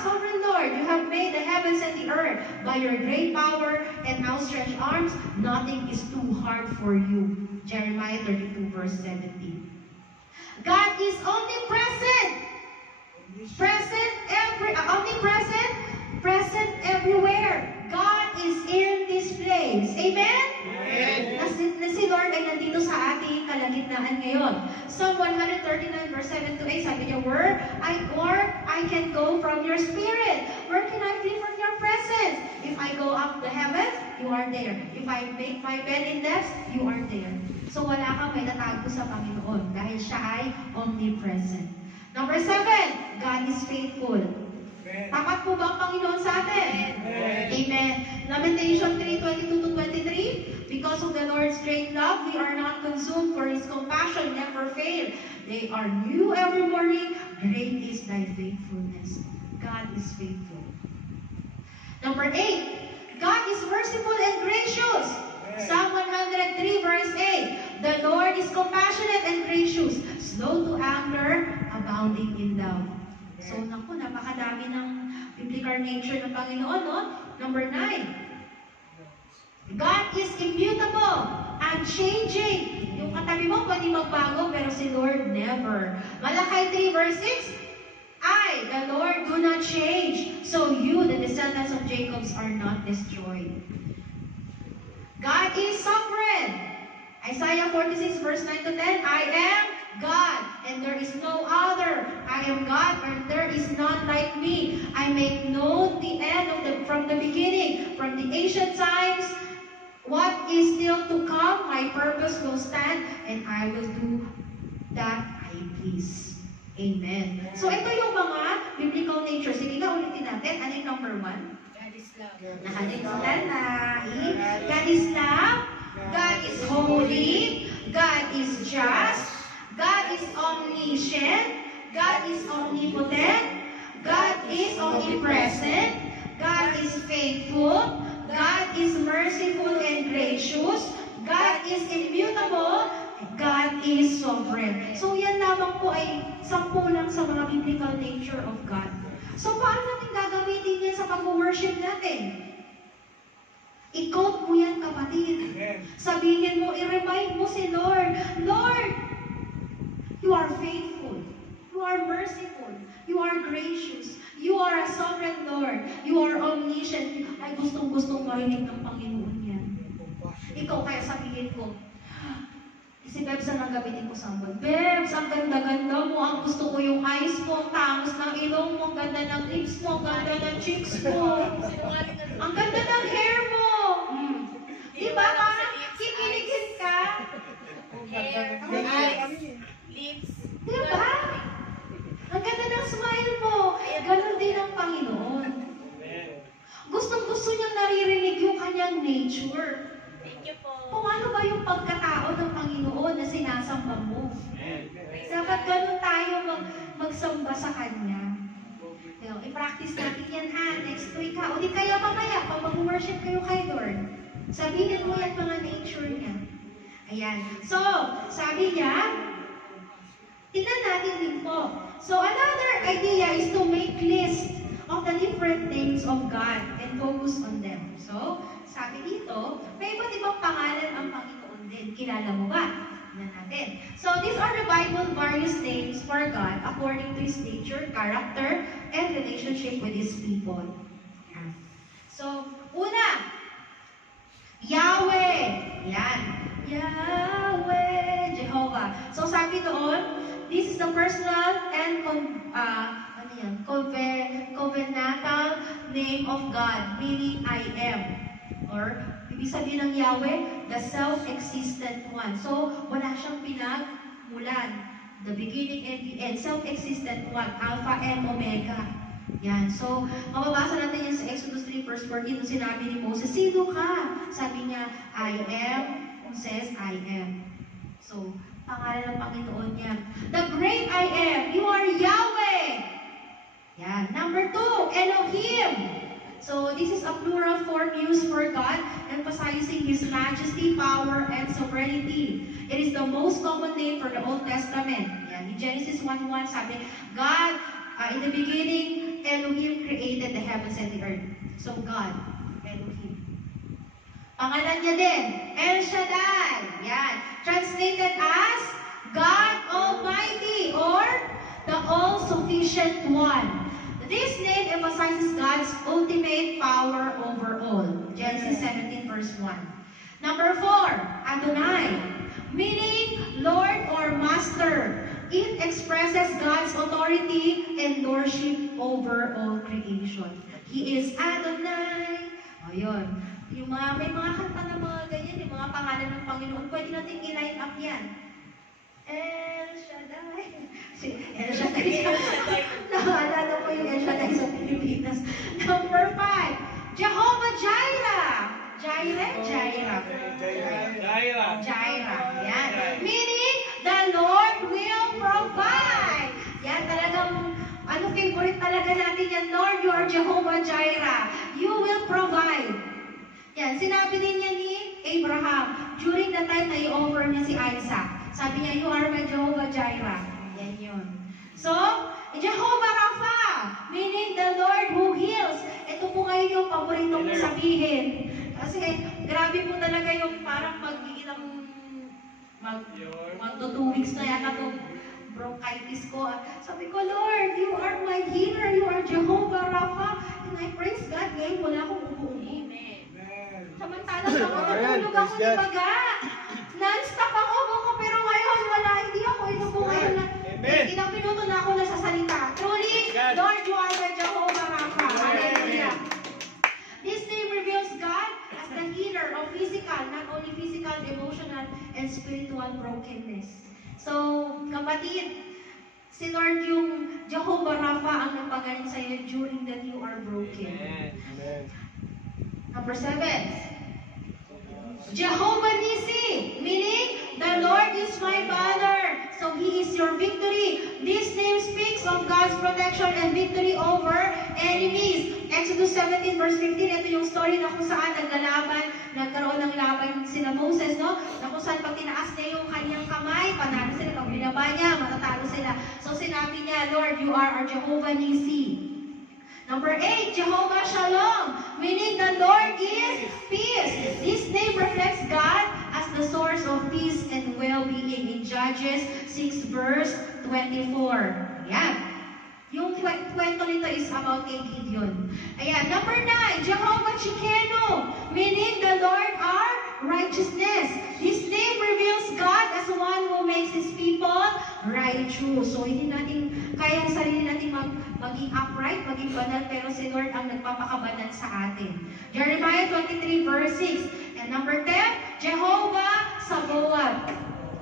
Sovereign Lord, you have made the heavens and the earth. By your great power and outstretched arms, nothing is too hard for you. Jeremiah 32 verse 17. God is omnipresent. Omnipresent, present everywhere. God is in this place. Amen? Na si Lord ay nandito sa ating kalagitnaan ngayon. Psalm 139 verse 7 to 8, sabi niya, Where I can go from your spirit. Where can I flee from your presence? If I go up the heavens, you are there. If I make my bed in depths, you are there. So wala kang may natago sa Panginoon dahil siya ay omnipresent. Number 7, God is faithful. Tapat po ba ang Panginoon sa atin? Amen. Lamentation 3:22-23, Because of the Lord's great love, we are not consumed, for His compassion never fail. They are new every morning. Great is thy faithfulness. God is faithful. Number 8, God is merciful and gracious. Psalm 103 verse 8, The Lord is compassionate and gracious, slow to anger, abounding in love. So, naku, napakadami ng biblical nature ng Panginoon, no? Number 9, God is immutable, unchanging. Yung katabi mo, pwede magbago, pero si Lord never. Malachi 3 verse 6, I, the Lord, do not change, so you, the descendants of Jacob, are not destroyed. God is sovereign. Isaiah 46 verse 9 to 10, I am God, and there is no other. I am God, and there is none like me. I make known the end from the beginning, from the ancient times, what is still to come. My purpose will stand, and I will do that I please. Amen. So ito yung mga biblical nature. Sige nga, ulitin natin. Ano yung number 1? God is love. Nakalimutan na. God is love. God is holy. God is just. God is omniscient. God is omnipotent. God is omnipresent. God is faithful. God is merciful and gracious. God is immutable. God is sovereign. So yan lamang po ay 10 lang sa mga biblical nature of God. So paano natin gagamitin yan sa pag-worship natin? I-quote mo yan, kapatid. Sabihin mo, i-remind mo si Lord, Lord, you are faithful. You are merciful. You are gracious. You are a sovereign Lord. You are omniscient. sufficient, ay gustong-gustong marinig ng Panginoon yan. Ikaw kaya sabihin ko, si Bebs ang gamitin ko sa ambon. Bebs, ang ganda-ganda mo. Ang gusto ko yung eyes mo, ang tangos ng ilong mo, ang ganda ng lips mo, ang ganda ng cheeks mo. Ang ganda ng hair mo. Diba? Parang kikiligin ka. Hair, eyes, lips. Diba? Ang ganda ng smile mo. Ganon din ang Panginoon. Gustong-gusto niyang naririnig yung kanyang nature. Thank you po. Kung ano ba yung pagkatao ng Panginoon na sinasamba mo. Dapat ganun tayo magsamba sa Kanya. I-practice natin yan ha, next week ha. O di kaya mamaya, pag mag-worship kayo kay Lord, sabihin mo yan mga nature niya. Ayan. So, sabi niya, tingnan natin din po. So, another idea is to make list of the different names of God and focus on them. So, sabi dito, may iba't ibang pangalan ang Panginoon din. Kilala mo ba? Tingnan natin. So, these are the Bible various names for God according to His nature, character, and relationship with His people. So, una, Yahweh. Yan. Yahweh. Jehovah. So, sabi doon, this is the personal and covenantal name of God, meaning I am. Or, ibig sabihin ng Yahweh, the self-existent one. So, wala siyang pinagmulan. The beginning and the end. Self-existent one. Alpha and Omega. Yan. So, mababasa natin yan sa Exodus 3 verse 14. Nung sinabi ni Moses, sino ka? Sabi niya, I am. Kung says, I am. So, pangalan ng Panginoon niya. The great I am. You are Yahweh. Yan. Number 2, Elohim. So, this is a plural form used for God, emphasizing His majesty, power, and sovereignty. It is the most common name for the Old Testament. Yan. In Genesis 1:1, sabi, God, in the beginning, Elohim created the heavens and the earth. So, God, Elohim. Pangalan niya din, El Shaddai. Yan. Translated as God Almighty or the All-Sufficient One. This name emphasizes God's ultimate power over all. Genesis 17 verse 1. Number 4, Adonai, meaning Lord or Master. It expresses God's authority and lordship over all creation. He is Adonai. Ayun. Yung may mga kanta na mga ganyan, yung mga pangalan ng Panginoon, pwede natin i-line up yan. El Shaddai. El Shaddai. Naalala ko yung El Shaddai sa Pilipinas. Number 5, Jehovah Jireh. Jireh. Yan. Meaning, the Lord will provide. Yan talagang, favorite talaga natin yan. Lord, you are Jehovah Jireh. You will provide. Yan. Sinabi din niya ni Abraham during the time na i-offer niya si Isaac. Sabi niya, you are my Jehovah Jireh. Yan yun. So, Jehovah Rapha, meaning the Lord who heals. Ito po ngayon yung paborito kong sabihin. Kasi grabe po talaga yung parang magto 2 weeks na yata itong bronchitis ko. Sabi ko, Lord, you are my healer. You are Jehovah Rapha. And I praise God. Ngayon wala akong umuubo. Samantala sa matutulog ako ni Baga. Non-stop ang ubo ko, pero ngayon wala. Hindi ako inubo ngayon na. Ilang minuto na ako nasasalita. Truly, Lord, you are the Jehovah Rapha. Hallelujah. This name reveals God as the healer of physical, not only physical, emotional, and spiritual brokenness. So, kapatid, si Lord yung Jehovah Rapha ang nagpagaling sa iyo during that you are broken. Amen. Number 7, Jehovah Nissi, meaning the Lord is my banner. So He is your victory. This name speaks of God's protection and victory over enemies. Exodus 17 verse 15, ito yung story na kung saan nagkaroon ng laban sila Moses, no? Na kung saan pag tinaas niya yung kanyang kamay, panalo sila. Pag binaba niya, matatalo sila. So sinabi niya, Lord, you are our Jehovah Nissi. Number 8, Jehovah Shalom, meaning the Lord is peace. This name reflects God as the source of peace and well-being in Judges 6 verse 24. Yan. Yung kwento nito is about kay Gideon. Ayan, number 9, Jehovah Chikeno, meaning the Lord our righteousness. This name reveals God as one who makes His people righteous. So, hindi natin kaya sa sarili natin maging upright, maging banal, pero si Lord ang nagpapakabanal sa atin. Jeremiah 23 verse 6. And number 10, Jehovah Sabaoth,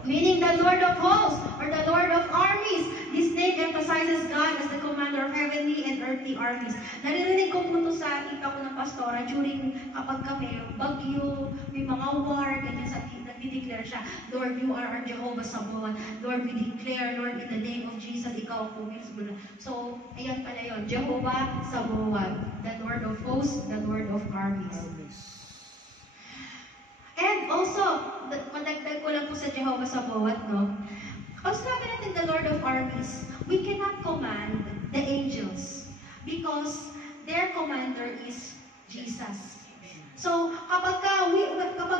meaning the Lord of hosts or the Lord of armies. This name emphasizes God as the commander of heavenly and earthly armies. Naririnig ko po ito sa tita ko ng pastora during kapag kami, bagyo, may mga war, ganyan sa nagdi-declare siya, Lord, you are our Jehovah Sabaoth. Lord, we declare, Lord, in the name of Jesus, ikaw ang pumis. So, ayan pala yun, Jehovah Sabaoth, the Lord of hosts, the Lord of armies. And also, madagdag ko lang po sa Jehovah Sabaoth, no? Pag sabi natin the Lord of armies, we cannot command the angels because their commander is Jesus. So, kapag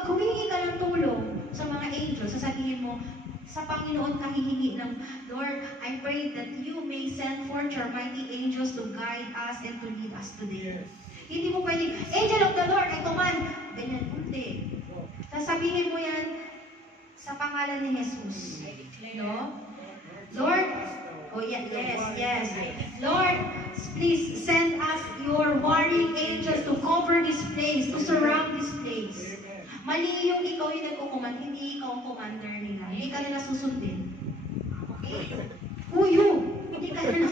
humingi ka ng tulong sa mga angels, sasabihin mo, sa Panginoon ka hihingi ng, Lord, I pray that you may send forth your mighty angels to guide us and to lead us today. Hindi mo pwedeng, angel of the Lord, I command. Ganyan, hindi. Sasabihin mo yan sa pangalan ni Jesus. No? Lord, oh yes. Lord, please send us your warring angels to cover this place, to surround this place. Mali yung ikaw yung nagkukumand, hindi ikaw ang commander nila. Hindi ka nila susundin. Okay? Huyo! Hindi ka nila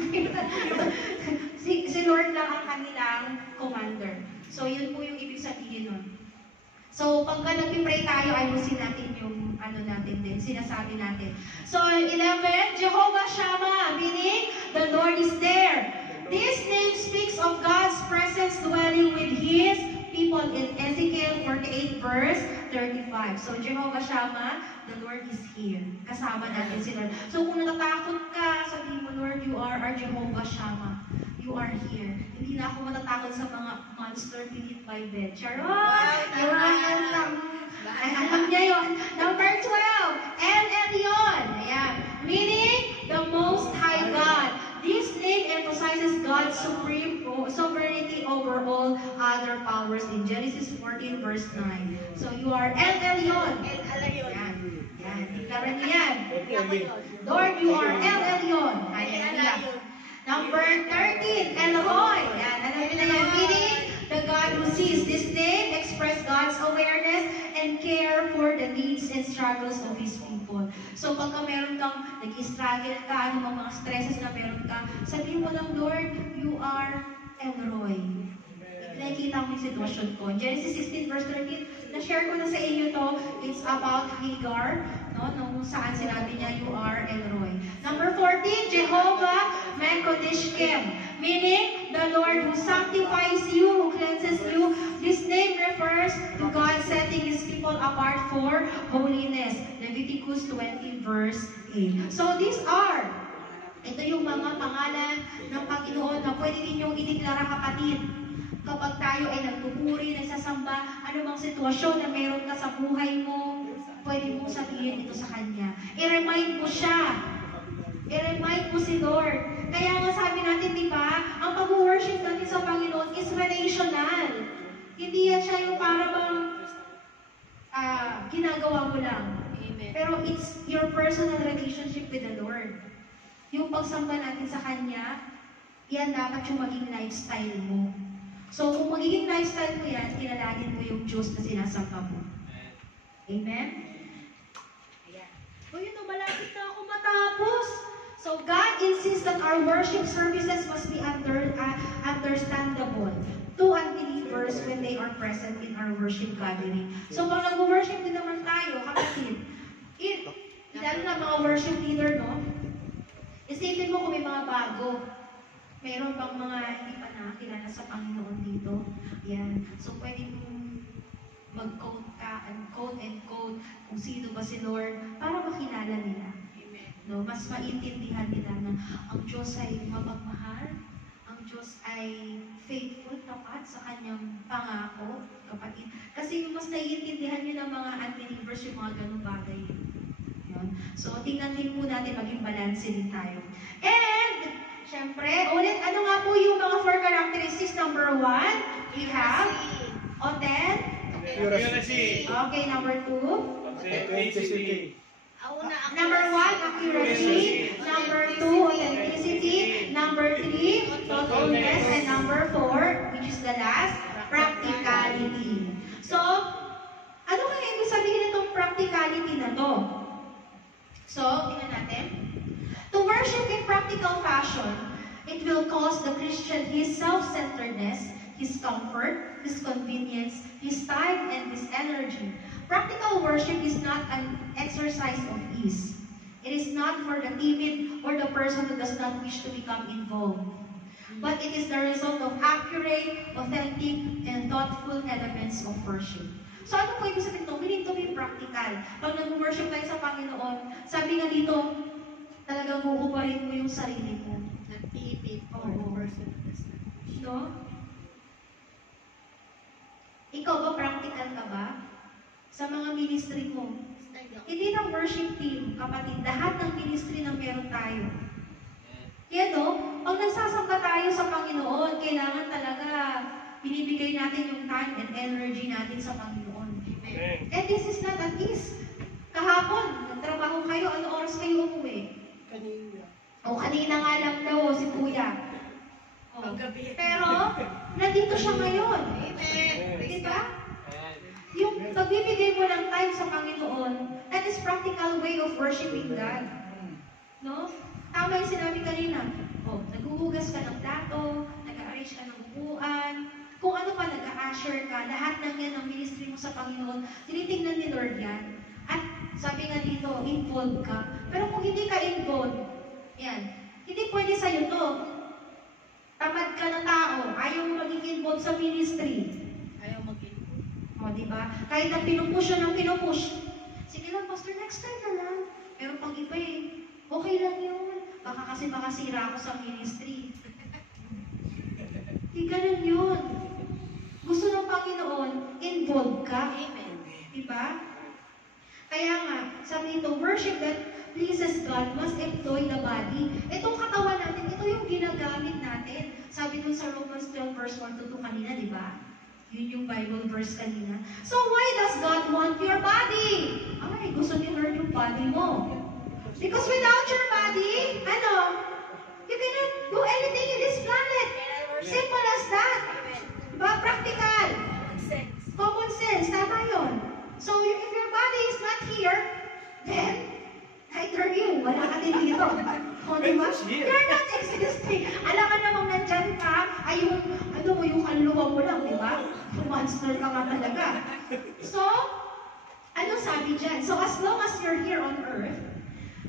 si Lord lang ang kanilang commander. So, yun po yung ibig sabihin nun. So, pagka nag-pray tayo, ayusin natin yung natin din, sinasabi natin. So, 11, Jehovah Shammah, meaning the Lord is there. This name speaks of God's presence dwelling with His people in Ezekiel 48 verse 35. So, Jehovah Shammah, the Lord is here. Kasama natin si Lord. So, kung natatakot ka, sabihin mo, Lord, you are our Jehovah Shammah. You are here. Hindi na ako matatakot sa mga monster beneath my bed. Charot! Alam niya yun. Number 12, El Elyon. Ayan. Meaning, the Most High God. This name emphasizes God's supreme sovereignty over all other powers in Genesis 14 verse 9. So, you are El Elyon. El Elyon. Yan. Deklara niyo yan. Lord, you are El Elyon. Ayan. Number 13, Elohoi. Yan, alam niyo na yan. Meaning, the God who sees. This name express God's awareness and care for the needs and struggles of His people. So, pagka meron kang nag-struggle ka, mga stresses na meron ka, sabihin mo lang, Lord, you are Elroy. Nakikita mo yung sitwasyon ko. Genesis 16 verse 13, na-share ko na sa inyo to. It's about Hagar, no? Nung saan sinabi niya, you are Elroy. Number 14, Jehovah Mekodishkem, meaning the Lord who sanctifies you, who cleanses you. This name refers to God setting His people apart for holiness. Leviticus 20 verse 8. So these are, ito yung mga pangalan ng Panginoon na pwede ninyong ideklara, kapatid. Kapag tayo ay nagpupuri, nagsasamba, anumang sitwasyon na meron ka sa buhay mo, pwede mong sabihin ito sa Kanya. I-remind mo siya. I-remind mo si Lord. Kaya nga sabi natin, di ba, ang pag-worship natin sa Panginoon is relational. Hindi yan siya yung para bang ginagawa mo lang. Amen. Pero it's your personal relationship with the Lord. Yung pagsamba natin sa Kanya, yan dapat yung maging lifestyle mo. So, kung magiging lifestyle mo yan, kinalagin mo yung Diyos na sinasamba mo. Amen? Ayan. O yun o, malapit na ako matapos. So, God insists that our worship services must be understandable to unbelievers when they are present in our worship gathering. So, pag nag-worship din naman tayo, kapatid, lalo na mga worship leader, no? Isipin mo kung may mga bago. Meron bang mga hindi pa nakakilala sa Panginoon dito? Yan. So, pwede mong mag-quote ka and quote kung sino ba si Lord para makilala nila. Amen. No? Mas maintindihan nila na ang Diyos ay mapagmahal, ang Diyos ay faithful, tapat sa Kanyang pangako, kapatid. Kasi mas naiintindihan nyo ng mga unbelievers yung mga ganung bagay. Yun. So, tingnan din po natin maging balanse din tayo. And, Siyempre, ulit, ano nga po yung mga 4 characteristics? Number 1, we have Accuracy. Okay, number 2. Authenticity. Number 1, accuracy. Number 2, authenticity. Number 3, thoughtfulness. And number 4, which is the last, practicality. So, ano kaya ibig sabihin itong practicality na to? So, tingnan natin. To worship in practical fashion, it will cost the Christian his self-centeredness, his comfort, his convenience, his time, and his energy. Practical worship is not an exercise of ease. It is not for the timid or the person who does not wish to become involved. But it is the result of accurate, authentic, and thoughtful elements of worship. So ano po ibig sabihin ito? We need to be practical. Pag nag-worship tayo sa Panginoon, sabi nga dito, talagang huhubarin mo yung sarili mo. No? Ikaw ba, practical ka ba? Sa mga ministry mo. Hindi ng worship team, kapatid, lahat ng ministry na meron tayo. Kaya pag nagsasamba tayo sa Panginoon, kailangan talaga binibigay natin yung time and energy natin sa Panginoon. And this is not at ease. Kahapon, nagtrabaho kayo, ano oras kayo umuwi? Kanina. Kanina nga lang daw, si Kuya. Pero, nandito siya ngayon. Diba? Yung pagbibigay mo ng time sa Panginoon, that is practical way of worshiping God. No? Tama yung sinabi kanina. Naghuhugas ka ng plato, nag-arrange ka ng upuan, kung ano pa, nag-a-usher ka, lahat ng yan ang ministry mo sa Panginoon, tinitingnan ni Lord yan. At sabi nga dito, involved ka. Pero kung hindi ka involved, yan, hindi pwede sa'yo to. Tamad ka na tao, ayaw mo maging involved sa ministry. Diba? Kahit na pinupush siya ng pinupush. Sige lang, Pastor, next time na lang. Pero pag iba okay lang yun. Baka kasi makasira ako sa ministry. Di ganun yun. Gusto ng Panginoon, involved ka. Amen. Diba? Kaya nga, sabi nito, worship that pleases God must employ the body. Itong katawan natin, ito yung ginagamit natin. Sabi dun sa Romans 12 verse 1 to 2 kanina, diba? Yun yung Bible verse kanina. So why does God want your body? Ay, gusto ni Lord yung body mo. Because without your body, you cannot do anything in this planet. Simple as that. Diba? Practical. Common sense. Tama yun. So if your body is not here, then neither you. Wala ka din dito. Diba? You're not existing. Alam ka namang nandyan ka, ay yung kanluwa mo lang, diba? Monster ka nga talaga. So, ano sabi dyan? So, as long as you're here on earth,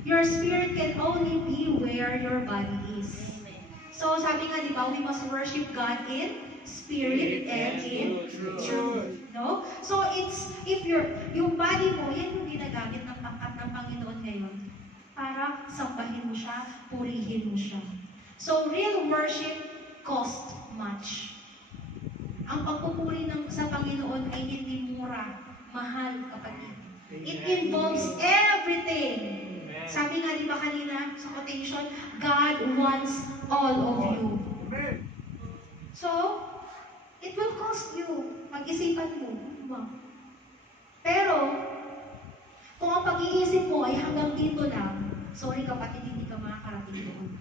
your spirit can only be where your body is. So, sabi nga, diba, we must worship God in spirit and in truth. No? So, if yung body mo, yan yung ginagamit ng pangkat ng Panginoon ngayon para sambahin mo siya, purihin mo siya. So, real worship cost much. Ang pagpupuri sa Panginoon ay hindi mura, mahal, kapatid. It involves everything. Sabi nga di ba kanina sa quotation, God wants all of you. So, it will cost you. Pag-isipan mo. Diba? Pero, kung ang pag-iisip mo ay hanggang dito lang, sorry kapatid, hindi ka makakarating doon.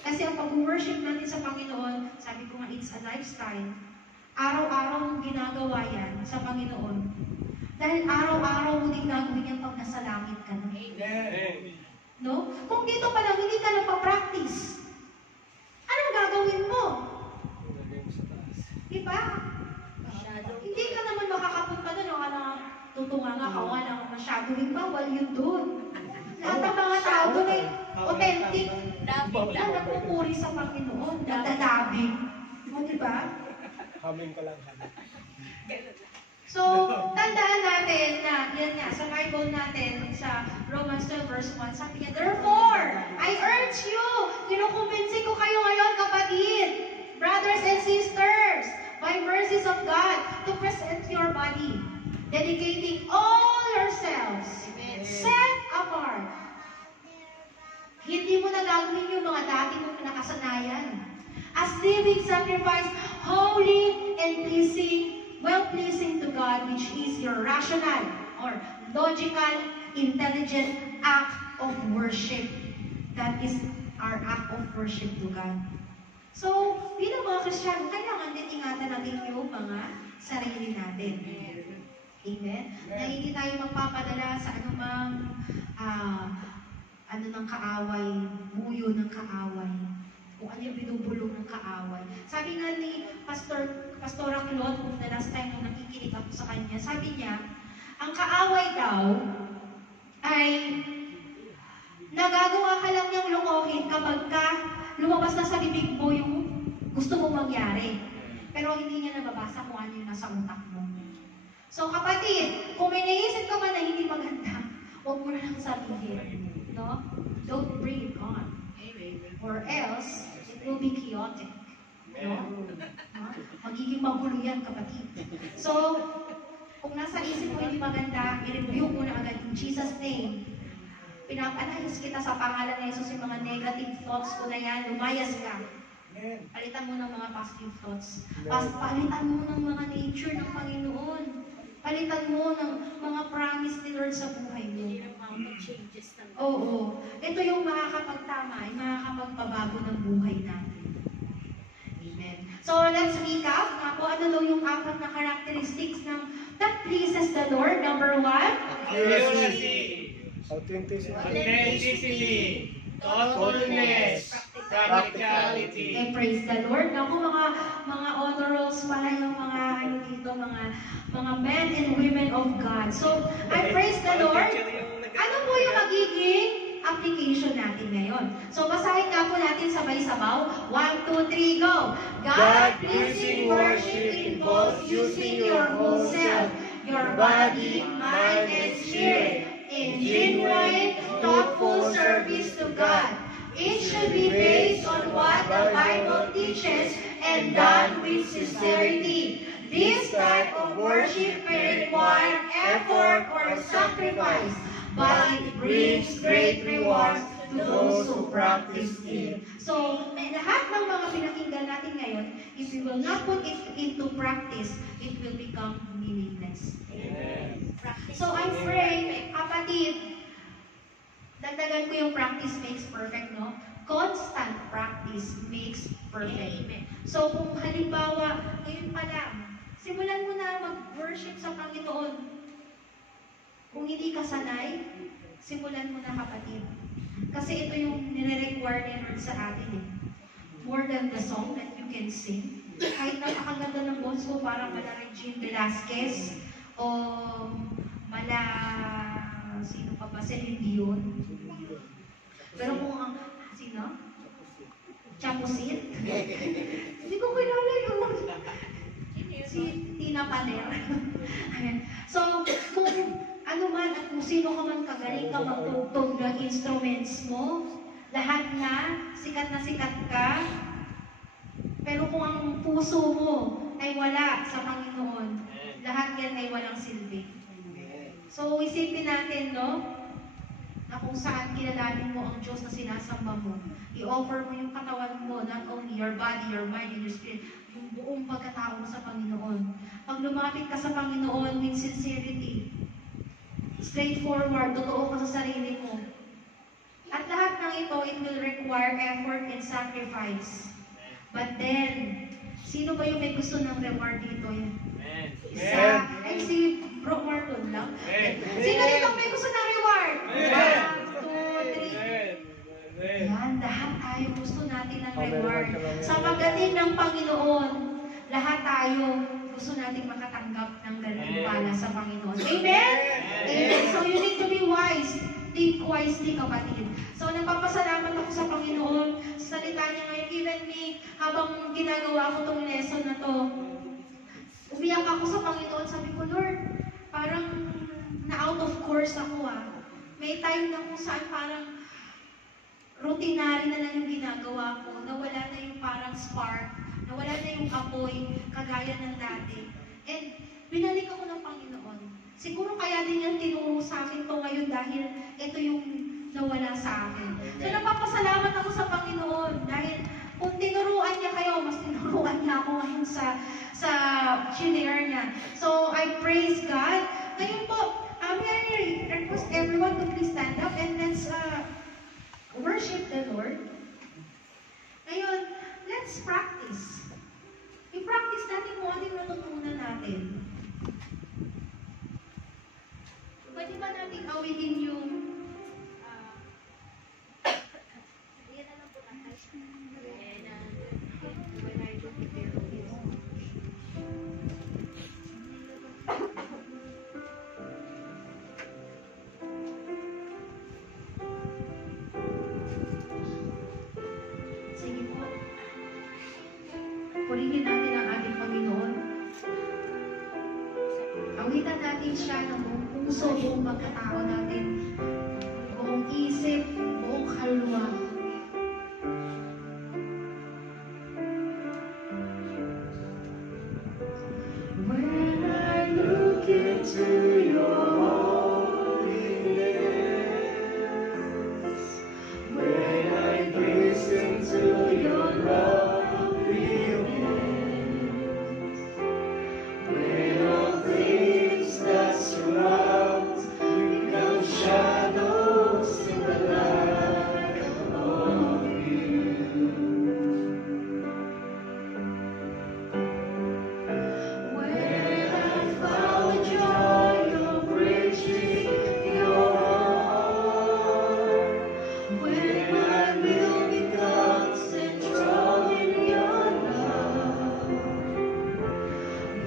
Kasi ang pag-worship natin sa Panginoon, sabi ko nga, it's a lifestyle. Araw-araw mong ginagawa yan sa Panginoon. Dahil araw-araw mo din gagawin yan pag nasa langit ka na. No? Kung dito pa lang, hindi ka nagpa-practice, anong gagawin mo? Diba? Hindi ka naman makakapunta doon, o tutunga nga ka, wala kang masyadong bawal yun doon. Lahat ng mga tao doon ay authentic na nagpupuri sa Panginoon, nadadabing. O, diba? Haming ka lang. So, tandaan natin na, yan nga, sa Bible natin, sa Romans 12 verse 1, sabi niya, therefore, I urge you, kinukumbinsi ko kayo ngayon, kapatid, brothers and sisters, by mercies of God, to present your body, dedicating all yourselves, set apart, Hindi mo na gagawin yung mga dati mong nakasanayan. As living sacrifice, holy and pleasing, well-pleasing to God, which is your rational or logical, intelligent act of worship. That is our act of worship to God. So, bilang mga Kristiyano, kailangan din ingatan natin yung mga sarili natin. Amen? Na hindi tayo magpapadala sa anumang ng kaaway, buyo ng kaaway, kung ano yung binubulong ng kaaway. Sabi nga ni Pastora Claude, kung the last time nung nakikinig ako sa kanya, sabi niya, ang kaaway daw ay nagagawa ka lang niyang lokohin kapag ka lumabas na sa bibig mo yung gusto mong mangyari. Pero hindi niya nababasa kung ano yung nasa utak mo. So kapatid, kung may naisip ka man na hindi maganda, huwag mo na lang sabihin. No? Don't bring it on. Or else, it will be chaotic. No? Magiging magulo yan, kapatid. So, kung nasa isip mo hindi maganda, i-review mo na agad in Jesus' name. Pinapanayos kita sa pangalan ng Jesus yung mga negative thoughts ko na yan, lumayas ka. Palitan mo ng mga positive thoughts. Palitan mo ng mga nature ng Panginoon. Palitan mo ng mga promise ni Lord sa buhay mo. Oo. Ito yung makakapagtama, yung makakapagpabago ng buhay natin. Amen. So, let's recap. Ano daw yung apat na characteristics ng that pleases the Lord? Number 1? Accuracy, Authenticity. thoughtfulness, practicality. Okay, praise the Lord. Naku, mga honor rolls pala yung mga mga men and women of God. So, I praise the Lord. Ano po yung magiging application natin ngayon? So, basahin nga po natin sabay-sabaw. 1, 2, 3, go! God-pleasing worship involves using your whole self, your body, mind, and spirit in genuine, thoughtful service to God. It should be based on what the Bible teaches and done with sincerity. This type of worship may require effort or sacrifice, but it brings great rewards to those who practice it. So, lahat ng mga pinakinggan natin ngayon, if we will not put it into practice, it will become meaningless. Amen. So, I pray, kapatid, dagdagan ko yung practice makes perfect, no? Constant practice makes perfect. So, kung halimbawa, ngayon pa lang, simulan mo na mag-worship sa Panginoon. Kung hindi ka sanay, simulan mo na, kapatid. Kasi ito yung nire-require ni Lord sa atin. More than the song that you can sing. Kahit napakaganda ng boses mo, parang mala Regine Velasquez, o mala, sino pa ba? Celine Dion. Pero kung, sino? Chapusit? Hindi ko kilala yun. Si Tina Paner. So, kung ano man at kung sino ka man kagaling ka magtugtog ng instruments mo, lahat na sikat ka, pero kung ang puso mo ay wala sa Panginoon, lahat yan ay walang silbi. So, isipin natin, no? Na kung saan kilalanin mo ang Diyos na sinasamba mo. I-offer mo yung katawan mo, not only your body, your mind, and your spirit, yung buong pagkatao mo sa Panginoon. Pag lumapit ka sa Panginoon with sincerity, straightforward, totoo ka sa sarili mo. At lahat ng ito, it will require effort and sacrifice. But then, sino ba yung may gusto ng reward dito? Isa, ay si Bro Marlon lang. Sino dito may gusto ng reward? 1, 2, 3. Yan, lahat tayo gusto natin ng reward. Sa pagdating ng Panginoon, lahat tayo gusto natin makatanggap ng ganun sa Panginoon. Amen? Amen. So you need to be wise. Think wisely, kapatid. So nagpapasalamat ako sa Panginoon sa salita niya ngayon. Even me, habang ginagawa ko tong lesson na to, umiyak ako sa Panginoon. Sabi ko, Lord, parang na-out of course ako May time na kung saan parang routinary na lang yung ginagawa ko. Nawala na yung parang spark. Nawala na yung apoy, kagaya ng dati. And binalik ako ng Panginoon. Siguro kaya din yan tinuro sa akin to ngayon dahil ito yung nawala sa akin. So shinare niya. So, I praise God. Ngayon po, may I request everyone to please stand up and let's worship the Lord. Ngayon, let's practice. I-practice natin kung ano yung natutunan natin. Pwede ba natin awitin yung sige po. Purihin natin ang ating Panginoon. Awitan natin siya ng buong puso, buong pagkatao natin, buong isip, buong kaluluwa. When I look into your holiness, when I gaze into your loveliness, when all things that surround become shadows in the light of you. When I found joy of reaching your heart, when my will becomes central in your love,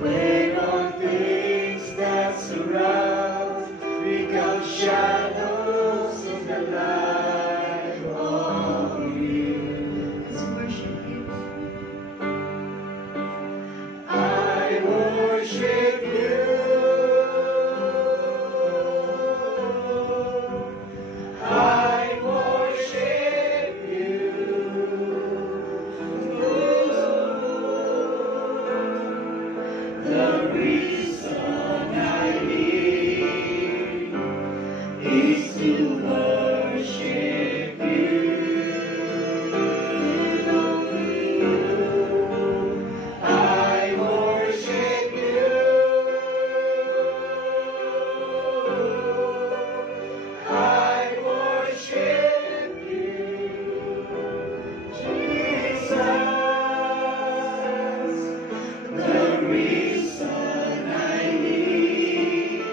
when all things that surround become shadows in the light of you. Let's worship Him. I worship you. I worship you. The reason I live is to worship you. Only you. I worship you. I worship you, Jesus. The reason I live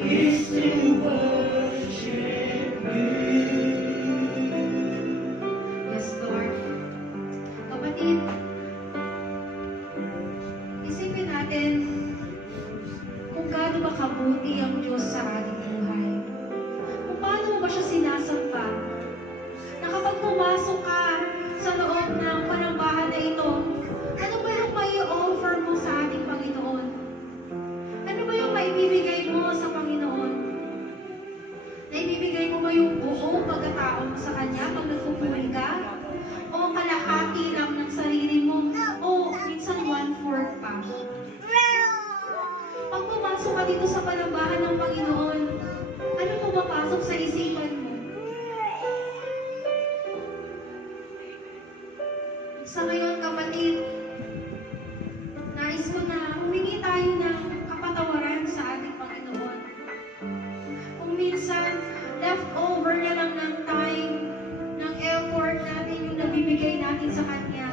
is to worship you. Yes, Lord. Kapatid, isipin natin kung gaano ba kabuti ang Diyos sa ating buhay. Kung paano mo ba siya sinasampa. Na kapag pumasok ka sa loob ng panambahan na ito, ano ba yung may offer mo sa ating Panginoon? Ano ba yung maibibigay mo sa Panginoon? Naibibigay mo ba yung buong pagkatao mo sa Kanya pag nagpupuri ka? O kalahati lang ng sarili mo? O minsan 1/4 pa? Pag pumasok ka dito sa panambahan ng Panginoon, ano mo mapasok sa isipan mo? Sa ngayon, kapatid, nais ko na humingi tayo ng kapatawaran sa ating Panginoon. Kung minsan, leftover na lang ng time, ng effort natin yung nabibigay natin sa Kanya.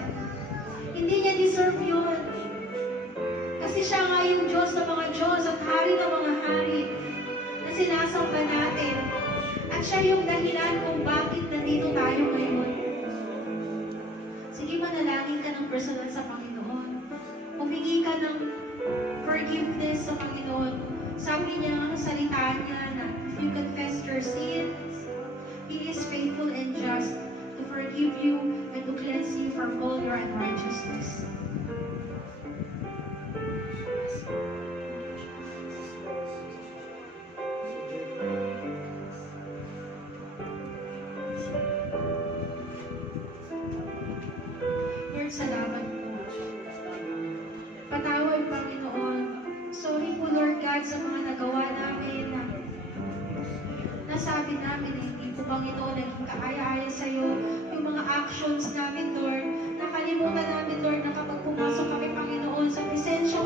Hindi niya deserve yun. Kasi siya nga yung Diyos ng mga Diyos at Hari ng mga Hari na sinasamba natin. At siya yung dahilan kung bakit nandito tayo ngayon. Sige, manalangin ka ng personal sa Panginoon. Humingi ka ng forgiveness sa Panginoon. Sabi niya nga sa salita niya na if you confess your sins, He is faithful and just to forgive you and to cleanse you from all your unrighteousness. Lord, salamat po. Patawad, Panginoon. Sorry po, Lord God, sa mga nagawa namin na nasabi namin na hindi po, Panginoon, naging kaaya-aya sa iyo. Yung mga actions namin, Lord, nakalimutan namin, Lord, na kapag pumasok kami, Panginoon, sa presensya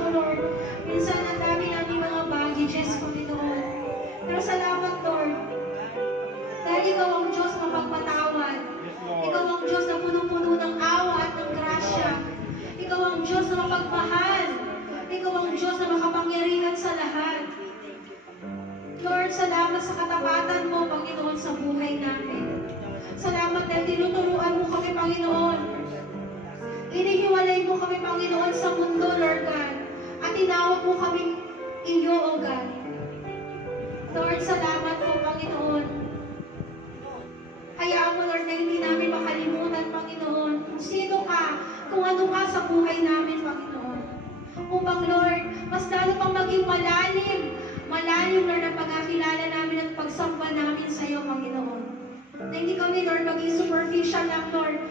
Panginoon, sa mundo, Lord God. At tinawag mo kami iyo, O God. Lord, salamat po, Panginoon. Hayaan mo, Lord, na hindi namin makalimutan, Panginoon, kung sino ka, kung ano ka sa buhay namin, Panginoon. Upang, Lord, mas lalo pang maging malalim, Lord, ang pagkakilala namin at pagsamba namin sa iyo, Panginoon. Na hindi kami, Lord, maging superficial lang, Lord,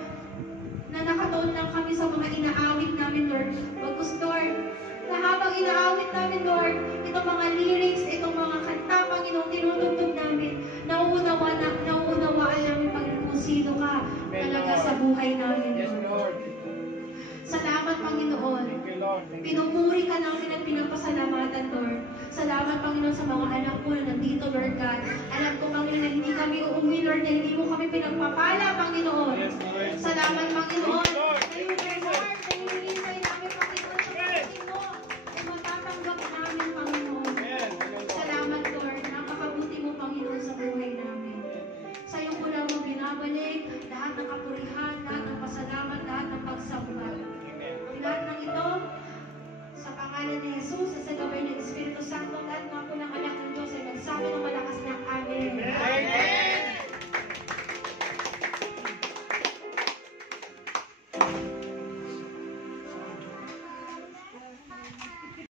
na nakatoon lang kami sa mga inaawit namin, Lord. Bagkus, Lord, na habang inaawit namin, Lord, itong mga lyrics, itong mga kanta, Panginoon, tinutugtog namin, nauunawaan namin, Panginoon, kung sino ka talaga sa buhay namin, Yes, Lord. Lord. Salamat, Panginoon. Thank you, Lord. Pinupuri ka namin at pinagpasalamatan, Lord. Salamat, Panginoon, sa mga anak mo na nandito, Lord God. Alam ko, Panginoon, na hindi kami uuwi, Lord, na hindi mo kami pinagpapala, Panginoon. Yes, Lord. Salamat, Panginoon.